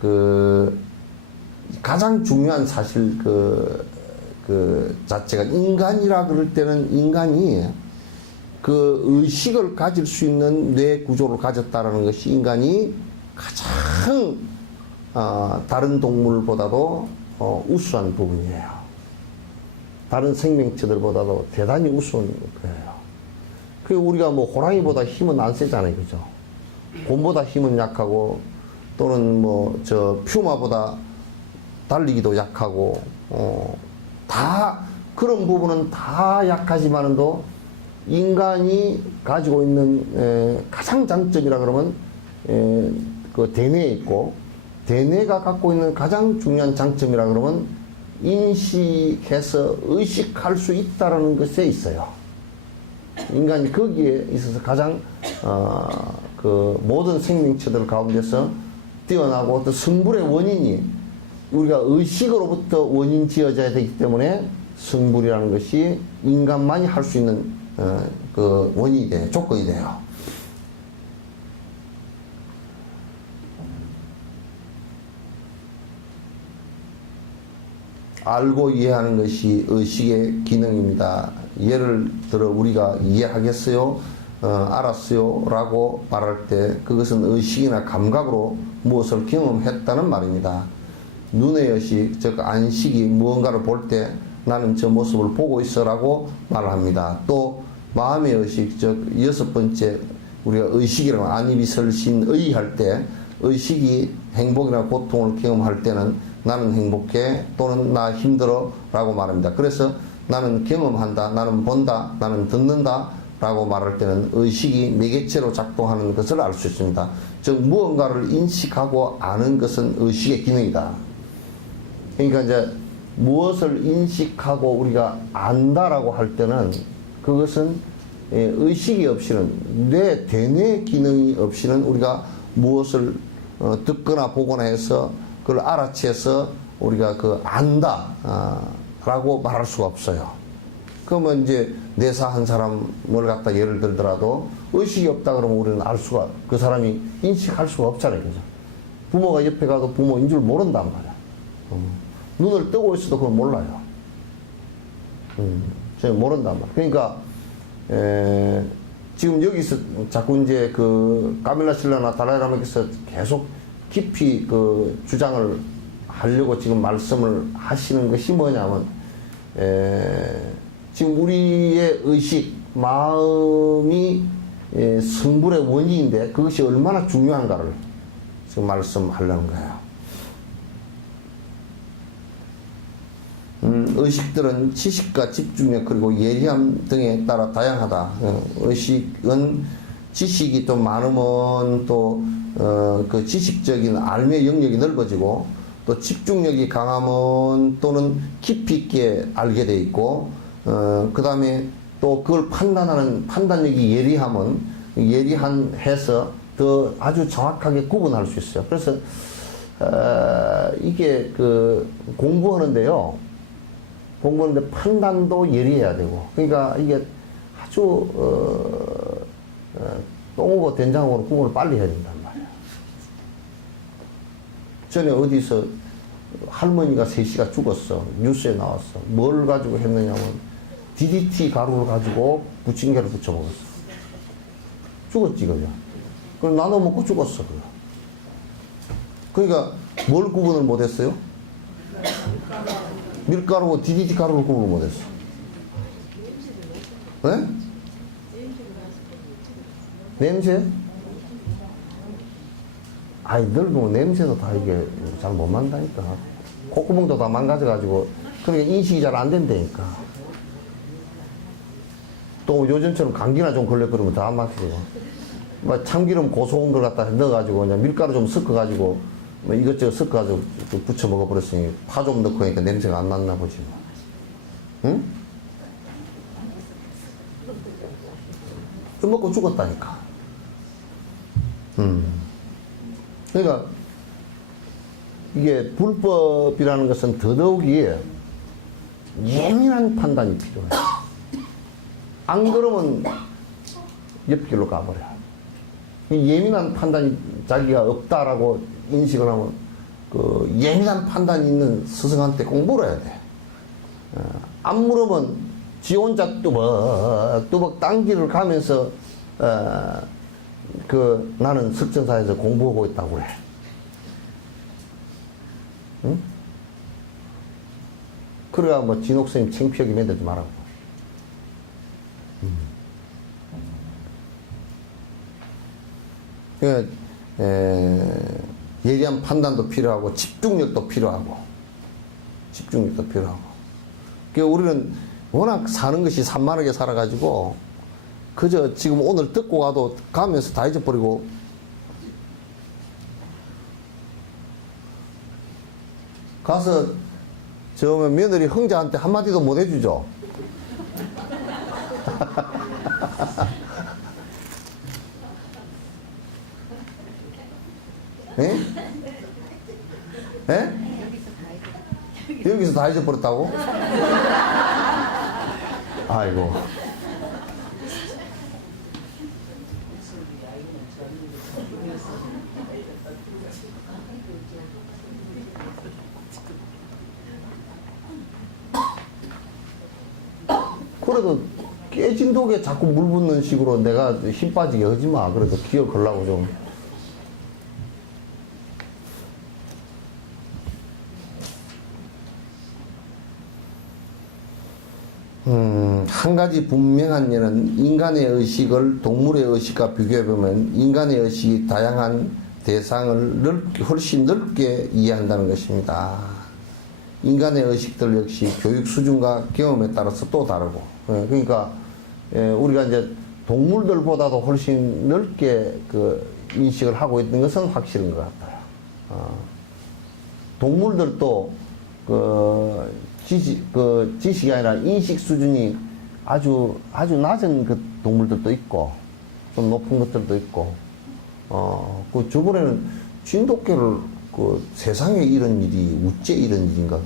그 가장 중요한 사실 그 자체가, 인간이라 그럴 때는 인간이 그 의식을 가질 수 있는 뇌 구조를 가졌다라는 것이 인간이 가장 다른 동물보다도 우수한 부분이에요. 다른 생명체들보다도 대단히 우수한 거예요. 그 우리가 뭐 호랑이보다 힘은 안 세잖아요, 그죠? 곰보다 힘은 약하고, 또는 뭐 저 퓨마보다 달리기도 약하고, 다 그런 부분은 다 약하지만도 인간이 가지고 있는 가장 장점이라 그러면 그 대뇌에 있고, 대뇌가 갖고 있는 가장 중요한 장점이라 그러면 인식해서 의식할 수 있다라는 것에 있어요. 인간이 거기에 있어서 가장 그 모든 생명체들 가운데서 뛰어나고, 또 성불의 원인이 우리가 의식으로부터 원인 지어져야 되기 때문에 성불이라는 것이 인간만이 할 수 있는 그 원인이 돼요. 조건이 돼요. 알고 이해하는 것이 의식의 기능입니다. 예를 들어 우리가 이해하겠어요? 알았어요? 라고 말할 때 그것은 의식이나 감각으로 무엇을 경험했다는 말입니다. 눈의 의식, 즉 안식이 무언가를 볼 때 나는 저 모습을 보고 있어 라고 말합니다. 또 마음의 의식, 즉 여섯 번째 우리가 의식이라고 안이비설신의 할 때, 의식이 행복이나 고통을 경험할 때는 나는 행복해, 또는 나 힘들어 라고 말합니다. 그래서 나는 경험한다, 나는 본다, 나는 듣는다 라고 말할 때는 의식이 매개체로 작동하는 것을 알 수 있습니다. 즉 무언가를 인식하고 아는 것은 의식의 기능이다. 그러니까 이제 무엇을 인식하고 우리가 안다라고 할 때는 그것은 의식이 없이는, 대뇌 기능이 없이는 우리가 무엇을 듣거나 보거나 해서 그걸 알아채서 우리가 그 안다 라고 말할 수가 없어요. 그러면 이제 내사 한 사람을 갖다 예를 들더라도 의식이 없다 그러면 우리는 알 수가, 그 사람이 인식할 수가 없잖아요, 그죠? 부모가 옆에 가도 부모인 줄 모른단 말이야. 눈을 뜨고 있어도 그걸 몰라요. 전혀 모른단 말이야. 그러니까 지금 여기서 자꾸 이제 그 까밀라 신라나 달라이라마께서 계속 깊이 그 주장을 하려고 지금 말씀을 하시는 것이 뭐냐면, 지금 우리의 의식, 마음이 성불의 원인인데 그것이 얼마나 중요한가를 지금 말씀하려는 거예요. 의식들은 지식과 집중력 그리고 예리함 등에 따라 다양하다. 의식은 지식이 또 많으면 또 그 지식적인 알매 영역이 넓어지고, 또 집중력이 강하면 또는 깊이 있게 알게 돼 있고, 그 다음에 또 그걸 판단하는 판단력이 예리해서 더 아주 정확하게 구분할 수 있어요. 그래서 이게 그 공부하는데 판단도 예리해야 되고, 그러니까 이게 아주 똥하고 된장하고 구분을 빨리 해야 된단 말이야. 전에 어디서 할머니가 3시가 죽었어. 뉴스에 나왔어. 뭘 가지고 했느냐면 DDT 가루를 가지고 부침개를 부쳐 먹었어. 죽었지, 그죠? 그럼 나눠 먹고 죽었어, 그거. 그러니까 뭘 구분을 못했어요? 밀가루고 DDT 가루를 구분을 못했어. 네? 냄새? 아이, 늙으면 냄새도 다 이게 잘 못 만다니까. 콧구멍도 다 망가져가지고, 그러니까 인식이 잘 안 된다니까. 또 요즘처럼 감기나 좀 걸려 그러면 다 안 막히고. 뭐 참기름 고소한 걸 갖다 넣어가지고, 그냥 밀가루 좀 섞어가지고, 뭐 이것저것 섞어가지고 부쳐 먹어버렸으니 파 좀 넣고 하니까 냄새가 안 났나 보지 뭐. 응? 좀 먹고 죽었다니까. 그러니까 이게 불법이라는 것은 더더욱이 예민한 판단이 필요해. 안 그러면 옆길로 가버려. 예민한 판단이 자기가 없다라고 인식을 하면 그 예민한 판단이 있는 스승한테 공부를 해야 돼. 안 물으면 지 혼자 뚜벅뚜벅 딴 길을 가면서 그 나는 석전사에서 공부하고 있다고 그래. 응? 그래야 뭐 진옥스님 창피하게 만들지 말라고. 그러니까 예리한 판단도 필요하고 집중력도 필요하고 그러니까 우리는 워낙 사는 것이 산만하게 살아가지고 그저 지금 오늘 듣고 가도 가면서 다 잊어버리고 가서 저 며느리 흥자한테 한마디도 못 해주죠. 예? 예? 여기서 다 잊어버렸다고? 아이고. 그래도 깨진 독에 자꾸 물 붓는 식으로 내가 힘 빠지게 하지 마. 그래도 기억하려고 좀. 한 가지 분명한 예는 인간의 의식을 동물의 의식과 비교해보면 인간의 의식이 다양한 대상을 훨씬 넓게 이해한다는 것입니다. 인간의 의식들 역시 교육 수준과 경험에 따라서 또 다르고, 그러니까 우리가 이제 동물들보다도 훨씬 넓게 그 인식을 하고 있는 것은 확실한 것 같아요. 동물들도 지식이 아니라 인식 수준이 아주 낮은 그 동물들도 있고, 좀 높은 것들도 있고, 그 저번에는 진돗개를 세상에 이런 일이 어째 이런 일인가,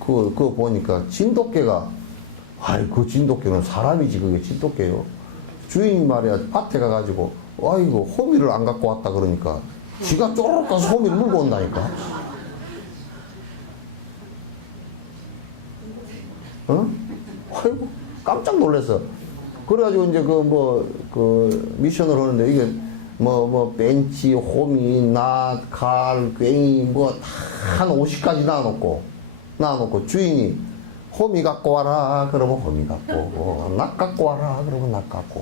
그거 보니까 진돗개가, 그 진돗개는 사람이지, 그게 진돗개요. 주인이 말이야, 밭에 가가지고, 아이고, 호미를 안 갖고 왔다 그러니까, 지가 쪼르륵 가서 호미를 물고 온다니까. 아이고, 깜짝 놀랐어. 그래가지고 이제 미션을 하는데 이게 벤치, 호미, 낫, 갈, 괭이 한 50가지 놔놓고 주인이 호미 갖고 와라 그러면 호미 갖고 오고, 낫 갖고 와라 그러면 낫 갖고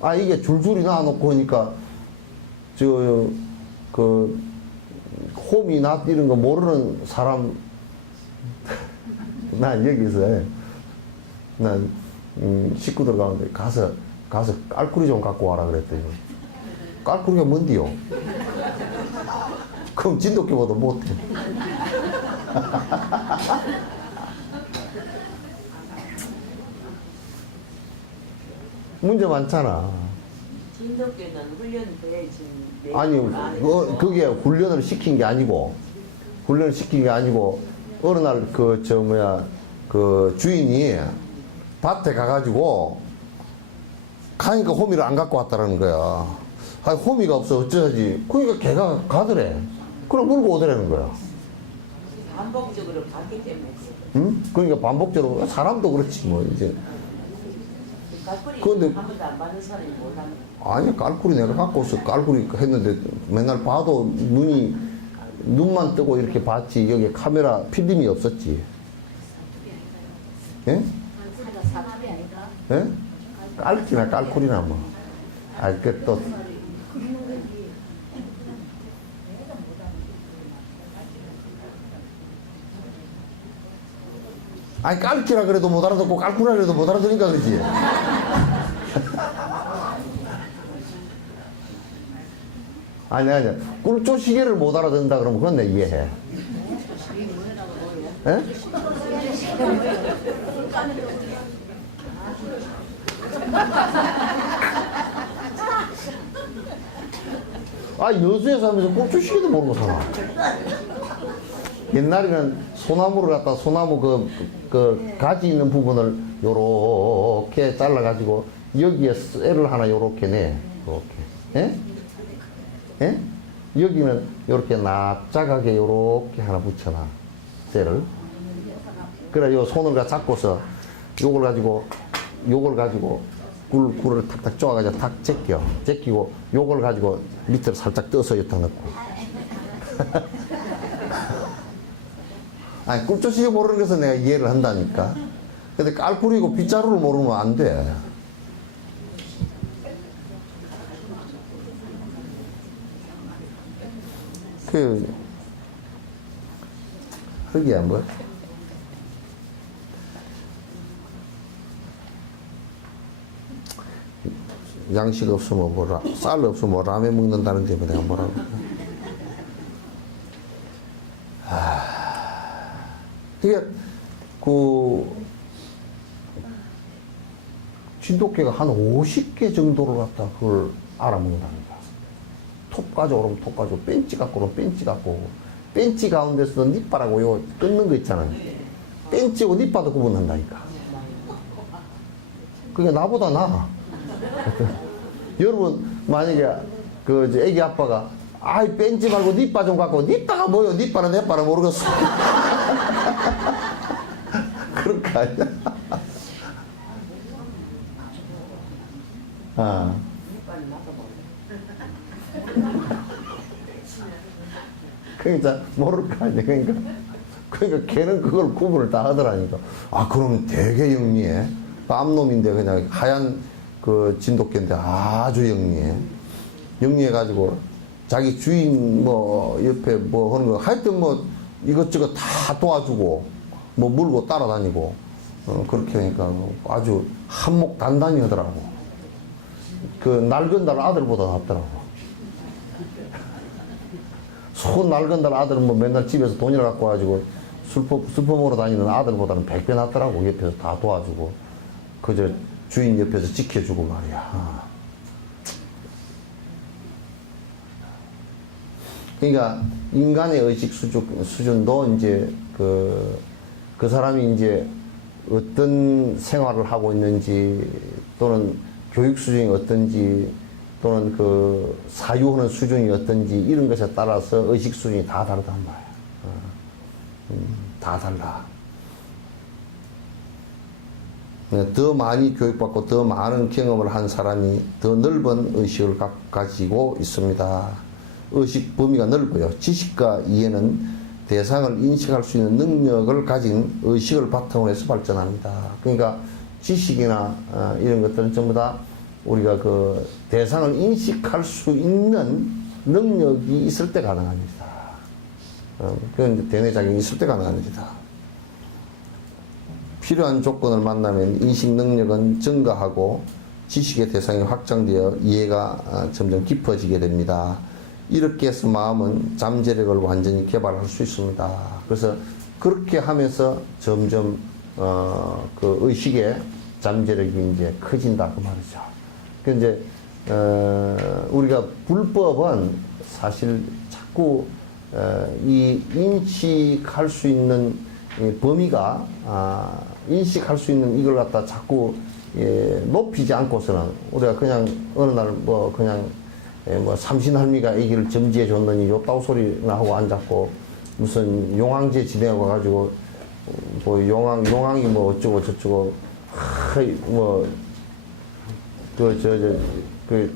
오고. 이게 줄줄이 놔놓고 하니까 호미, 낫 이런 거 모르는 사람, 난 여기서 식구들 가운데 가서 깔꾸리 좀 갖고 와라 그랬더니, 깔꾸리가 뭔디요? 그럼 진돗개보다 못해. 문제 많잖아. 진돗개는 훈련돼 지금. 아니, 그게 훈련을 시킨 게 아니고, 어느 날 주인이 밭에 가가지고, 가니까 호미를 안 갖고 왔다라는 거야. 호미가 없어, 어쩌지. 그러니까 걔가 가더래. 그럼 물고 오더라는 거야. 반복적으로 갔기 때문에. 응? 그러니까 반복적으로, 사람도 그렇지, 뭐, 이제. 근데 한 번도 안 받은 사람이 몰라. 아니, 깔꾸리 내가 갖고 왔어. 깔꾸리 했는데 맨날 봐도 눈만 뜨고 이렇게 봤지. 여기 카메라 필름이 없었지. 예? 예? 깔기나 깔꾸리나 뭐. 아, 그 또. 아니, 깔기라 그래도 못 알아듣고 깔꾸라 그래도 못 알아듣으니까 그러지. 아니. 꿀조시개를 못 알아듣는다 그러면 그건 내 이해해. 에? 아, 여수에 살면서 꿀조시개도 모르고 살아. 옛날에는 소나무를 갖다 소나무 그 가지 있는 부분을 요렇게 잘라가지고 여기에 쇠를 하나 요렇게 내. 요렇게. 예? 예? 여기는 요렇게 납작하게 요렇게 하나 붙여놔. 쇠를. 그래, 요 손을 잡고서 요걸 가지고 굴을 탁탁 쪼아가지고 탁 제끼고 요걸 가지고 밑으로 살짝 떠서 여기다 넣고. 아니, 꿀조시개 모르는 것은 내가 이해를 한다니까. 근데 깔꿀이고 빗자루를 모르면 안 돼. 흙이야, 뭐. 양식 없으면 쌀 없으면 라면 먹는다는 점에 내가 뭐라고. 이게, 진돗개가 한 50개 정도를 갖다 그걸 알아먹는다니까. 톱 가져오면 톱 가져오고, 벤치 갖고 오면 벤치 갖고 오고, 벤치 가운데서 니빠라고 요 끊는 거 있잖아요. 벤치하고 니빠도 구분한다니까. 그게 나보다 나아. 여러분, 만약에, 애기 아빠가, 아이, 벤치 말고 니빠 좀 갖고, 니빠가 뭐요? 니빠는 내빠는 모르겠어. 그런 거 아니야? 아. 그러니까, 모를 거 아니야. 그러니까 걔는 그걸 구분을 다 하더라니까. 아, 그럼 되게 영리해. 암놈인데 그냥 하얀 진돗개인데 아주 영리해. 영리해가지고 자기 주인 옆에 하는 거 하여튼 이것저것 다 도와주고 물고 따라다니고 그렇게 하니까 아주 한몫 단단히 하더라고. 날건달 아들보다 낫더라고. 손 날건달 아들은 맨날 집에서 돈이나 갖고 와가지고 술퍼 먹으러 다니는 아들보다는 100배 낫더라고. 옆에서 다 도와주고 그저 주인 옆에서 지켜주고 말이야. 그러니까 인간의 의식 수준도 이제 그 사람이 이제 어떤 생활을 하고 있는지 또는 교육 수준이 어떤지 또는 사유하는 수준이 어떤지 이런 것에 따라서 의식 수준이 다 다르단 말이야. 다 달라. 더 많이 교육받고 더 많은 경험을 한 사람이 더 넓은 의식을 가지고 있습니다. 의식 범위가 넓어요. 지식과 이해는 대상을 인식할 수 있는 능력을 가진 의식을 바탕으로 해서 발전합니다. 그러니까 지식이나 이런 것들은 전부 다 우리가 대상을 인식할 수 있는 능력이 있을 때 가능합니다. 그건 대뇌작용이 있을 때 가능합니다. 필요한 조건을 만나면 인식 능력은 증가하고 지식의 대상이 확장되어 이해가 점점 깊어지게 됩니다. 이렇게 해서 마음은 잠재력을 완전히 개발할 수 있습니다. 그래서 그렇게 하면서 점점 의식의 잠재력이 이제 커진다 그 말이죠. 그 이제 우리가 불법은 사실 자꾸 이 인식할 수 있는 범위가 인식할 수 있는 이걸 갖다 자꾸 높이지 않고서는 우리가 그냥 어느 날 그냥 삼신할미가 아기를 점지해 줬느니 요따오 소리나 하고 앉았고 무슨 용왕제 지내고 가지고 용왕이 어쩌고 저쩌고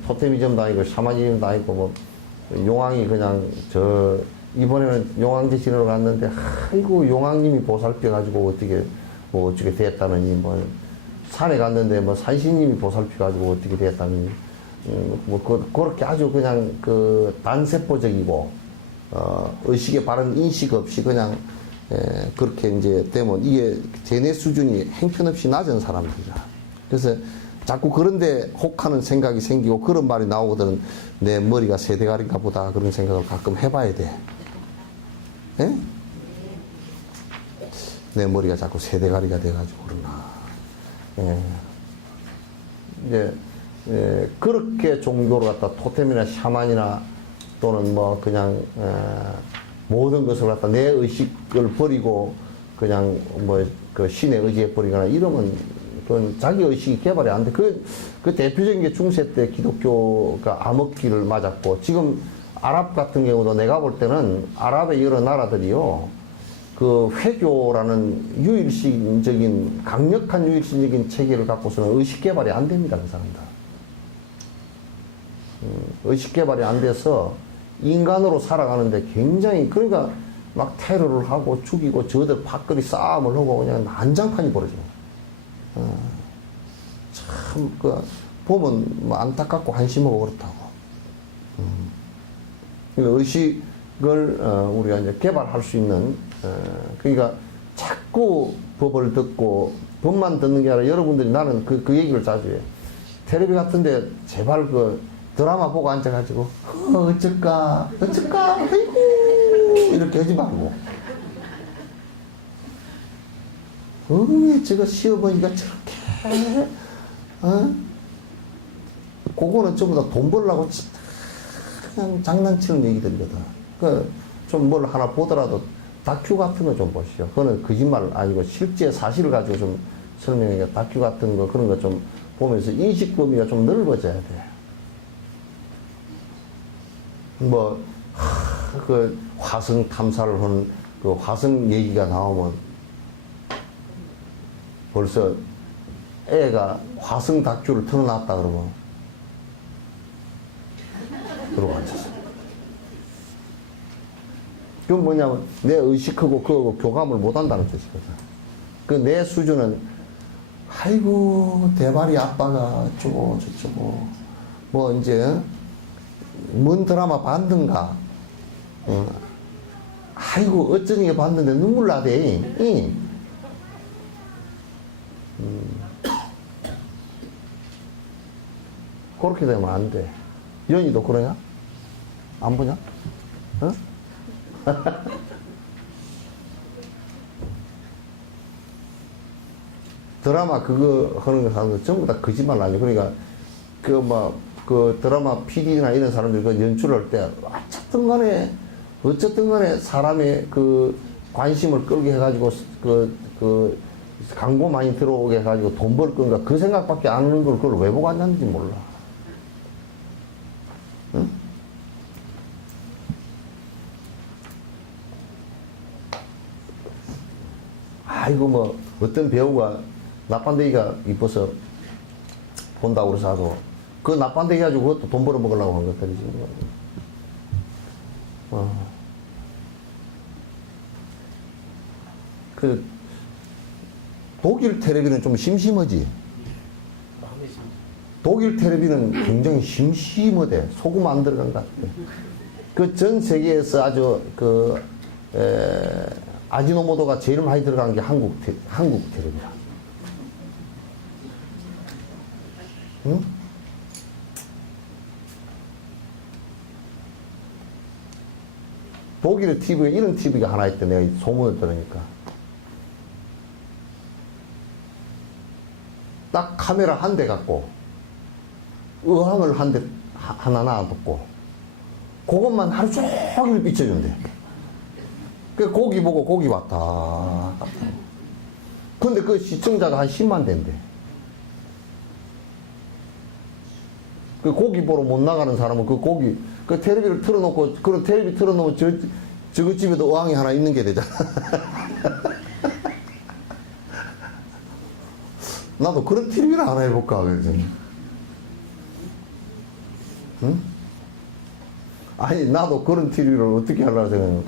토테미즘도 아니고 샤머니즘도 아니고 용왕이 그냥 이번에는 용왕제 지내러 갔는데 아이고 용왕님이 보살펴 가지고 어떻게 됐다느니 산에 갔는데 산신님이 보살펴 가지고 어떻게 됐다느니 그렇게 아주 그냥 그 단세포적이고, 의식의 바른 인식 없이 그냥, 그렇게 이제 되면 이게 재뇌 수준이 형편없이 낮은 사람들이라. 그래서 자꾸 그런데 혹하는 생각이 생기고 그런 말이 나오거든. 내 머리가 세대가리인가 보다 그런 생각을 가끔 해봐야 돼. 예? 내 머리가 자꾸 세대가리가 돼가지고 그러나. 예. 이제, 그렇게 종교를 갖다 토템이나 샤만이나 또는 뭐 그냥, 모든 것을 갖다 내 의식을 버리고 그냥 뭐 그 신의 의지에 버리거나 이러면 그건 자기 의식이 개발이 안 돼. 그 대표적인 게 중세 때 기독교가 암흑기를 맞았고, 지금 아랍 같은 경우도 내가 볼 때는 아랍의 여러 나라들이요, 그 회교라는 유일신적인, 강력한 유일신적인 체계를 갖고서는 의식 개발이 안 됩니다, 그 사람들. 의식 개발이 안 돼서 인간으로 살아가는데 굉장히, 그러니까 막 테러를 하고 죽이고 저들 밖거리 싸움을 하고 그냥 난장판이 벌어져요. 참, 보면 뭐 안타깝고 한심하고 그렇다고. 그러니까 의식을, 우리가 이제 개발할 수 있는, 그러니까 자꾸 법을 듣고, 법만 듣는 게 아니라 여러분들이 나는 그 얘기를 자주 해. 텔레비 같은데 제발 드라마 보고 앉아가지고, 어쩔까, 아이고, 이렇게 하지 말고. 저거 시어머니가 저렇게, 그거는 전부 다 돈 벌려고 그냥 장난치는 얘기들이거든. 좀 뭘 하나 보더라도 다큐 같은 거 좀 보시죠. 그거는 거짓말 아니고 실제 사실을 가지고 좀 설명해. 다큐 같은 거, 그런 거 좀 보면서 인식 범위가 좀 넓어져야 돼. 화성 탐사를 하는 그 화성 얘기가 나오면 벌써 애가 화성 다큐를 틀어놨다 그러면 그러고 앉았어. 그건 뭐냐면 내 의식하고 그거하고 교감을 못한다는 뜻이거든. 그 내 수준은 아이고 대발이 아빠가 저쩌고 뭐 이제 뭔 드라마 봤는가, 아이고 어쩐 게 봤는데 눈물 나대. 그렇게 되면 안 돼. 연희도 그러냐? 안 보냐? 어? 드라마 그거 하는 사람들 전부 다 거짓말 아니야. 그러니까 그 드라마 PD나 이런 사람들이 그 연출을 할 때 어쨌든 간에 사람의 그 관심을 끌게 해가지고 그 광고 많이 들어오게 해가지고 돈 벌 건가 그 생각밖에 안 하는 걸 그걸 왜 보고 앉았는지 몰라. 응? 아이고 뭐 어떤 배우가 나빤데기가 이뻐서 본다고 그래서 하도 그 나빤데기 가지고 그것도 돈 벌어 먹으려고 한 것들이지. 독일 텔레비는 좀 심심하지. 독일 텔레비는 굉장히 심심하대. 소금 안 들어간 것 같아. 그 전 세계에서 아주 아지노모토가 제일 많이 들어간 게 한국 텔레비야. 응? 독일 TV에 이런 TV가 하나 있대. 내가 소문을 들으니까. 딱 카메라 한 대 갖고 의왕을 하나 놔뒀고 그것만 하루 종일 비춰준대. 그 고기 보고 고기 왔다. 근데 그 시청자가 한 10만 대인데. 그 고기 보러 못 나가는 사람은 그 텔레비를 틀어놓고, 그런 텔레비 틀어놓으면 저거 집에도 어항이 하나 있는 게 되잖아. 나도 그런 텔레비를 하나 해볼까, 그래서. 응? 아니, 나도 그런 텔레비를 어떻게 하려고 생각해.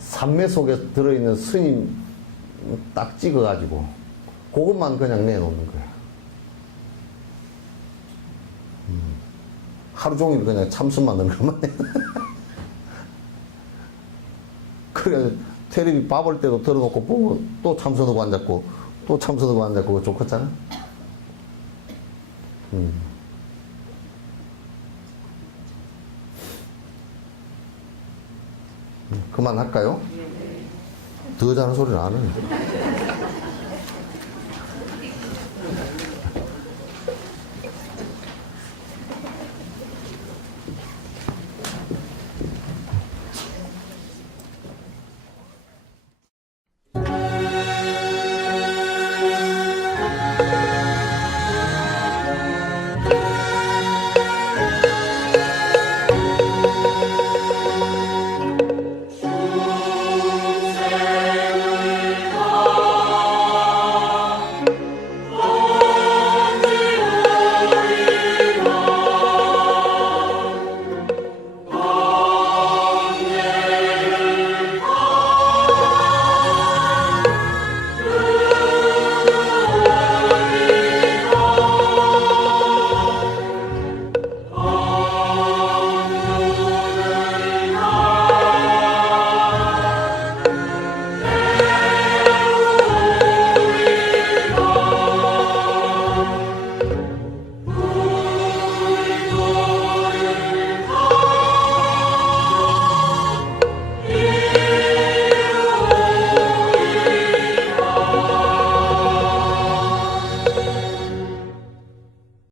산매 속에 들어있는 스님 딱 찍어가지고, 그것만 그냥 내놓는 거야. 하루 종일 그냥 참수만 하는 해. 그래 텔레비 밥 올 때도 들어놓고 보고 또 참선하고 앉았고 또 참선하고 앉았고 그거 좋겠잖아. 그만할까요? 더 자는 소리는 안 하네.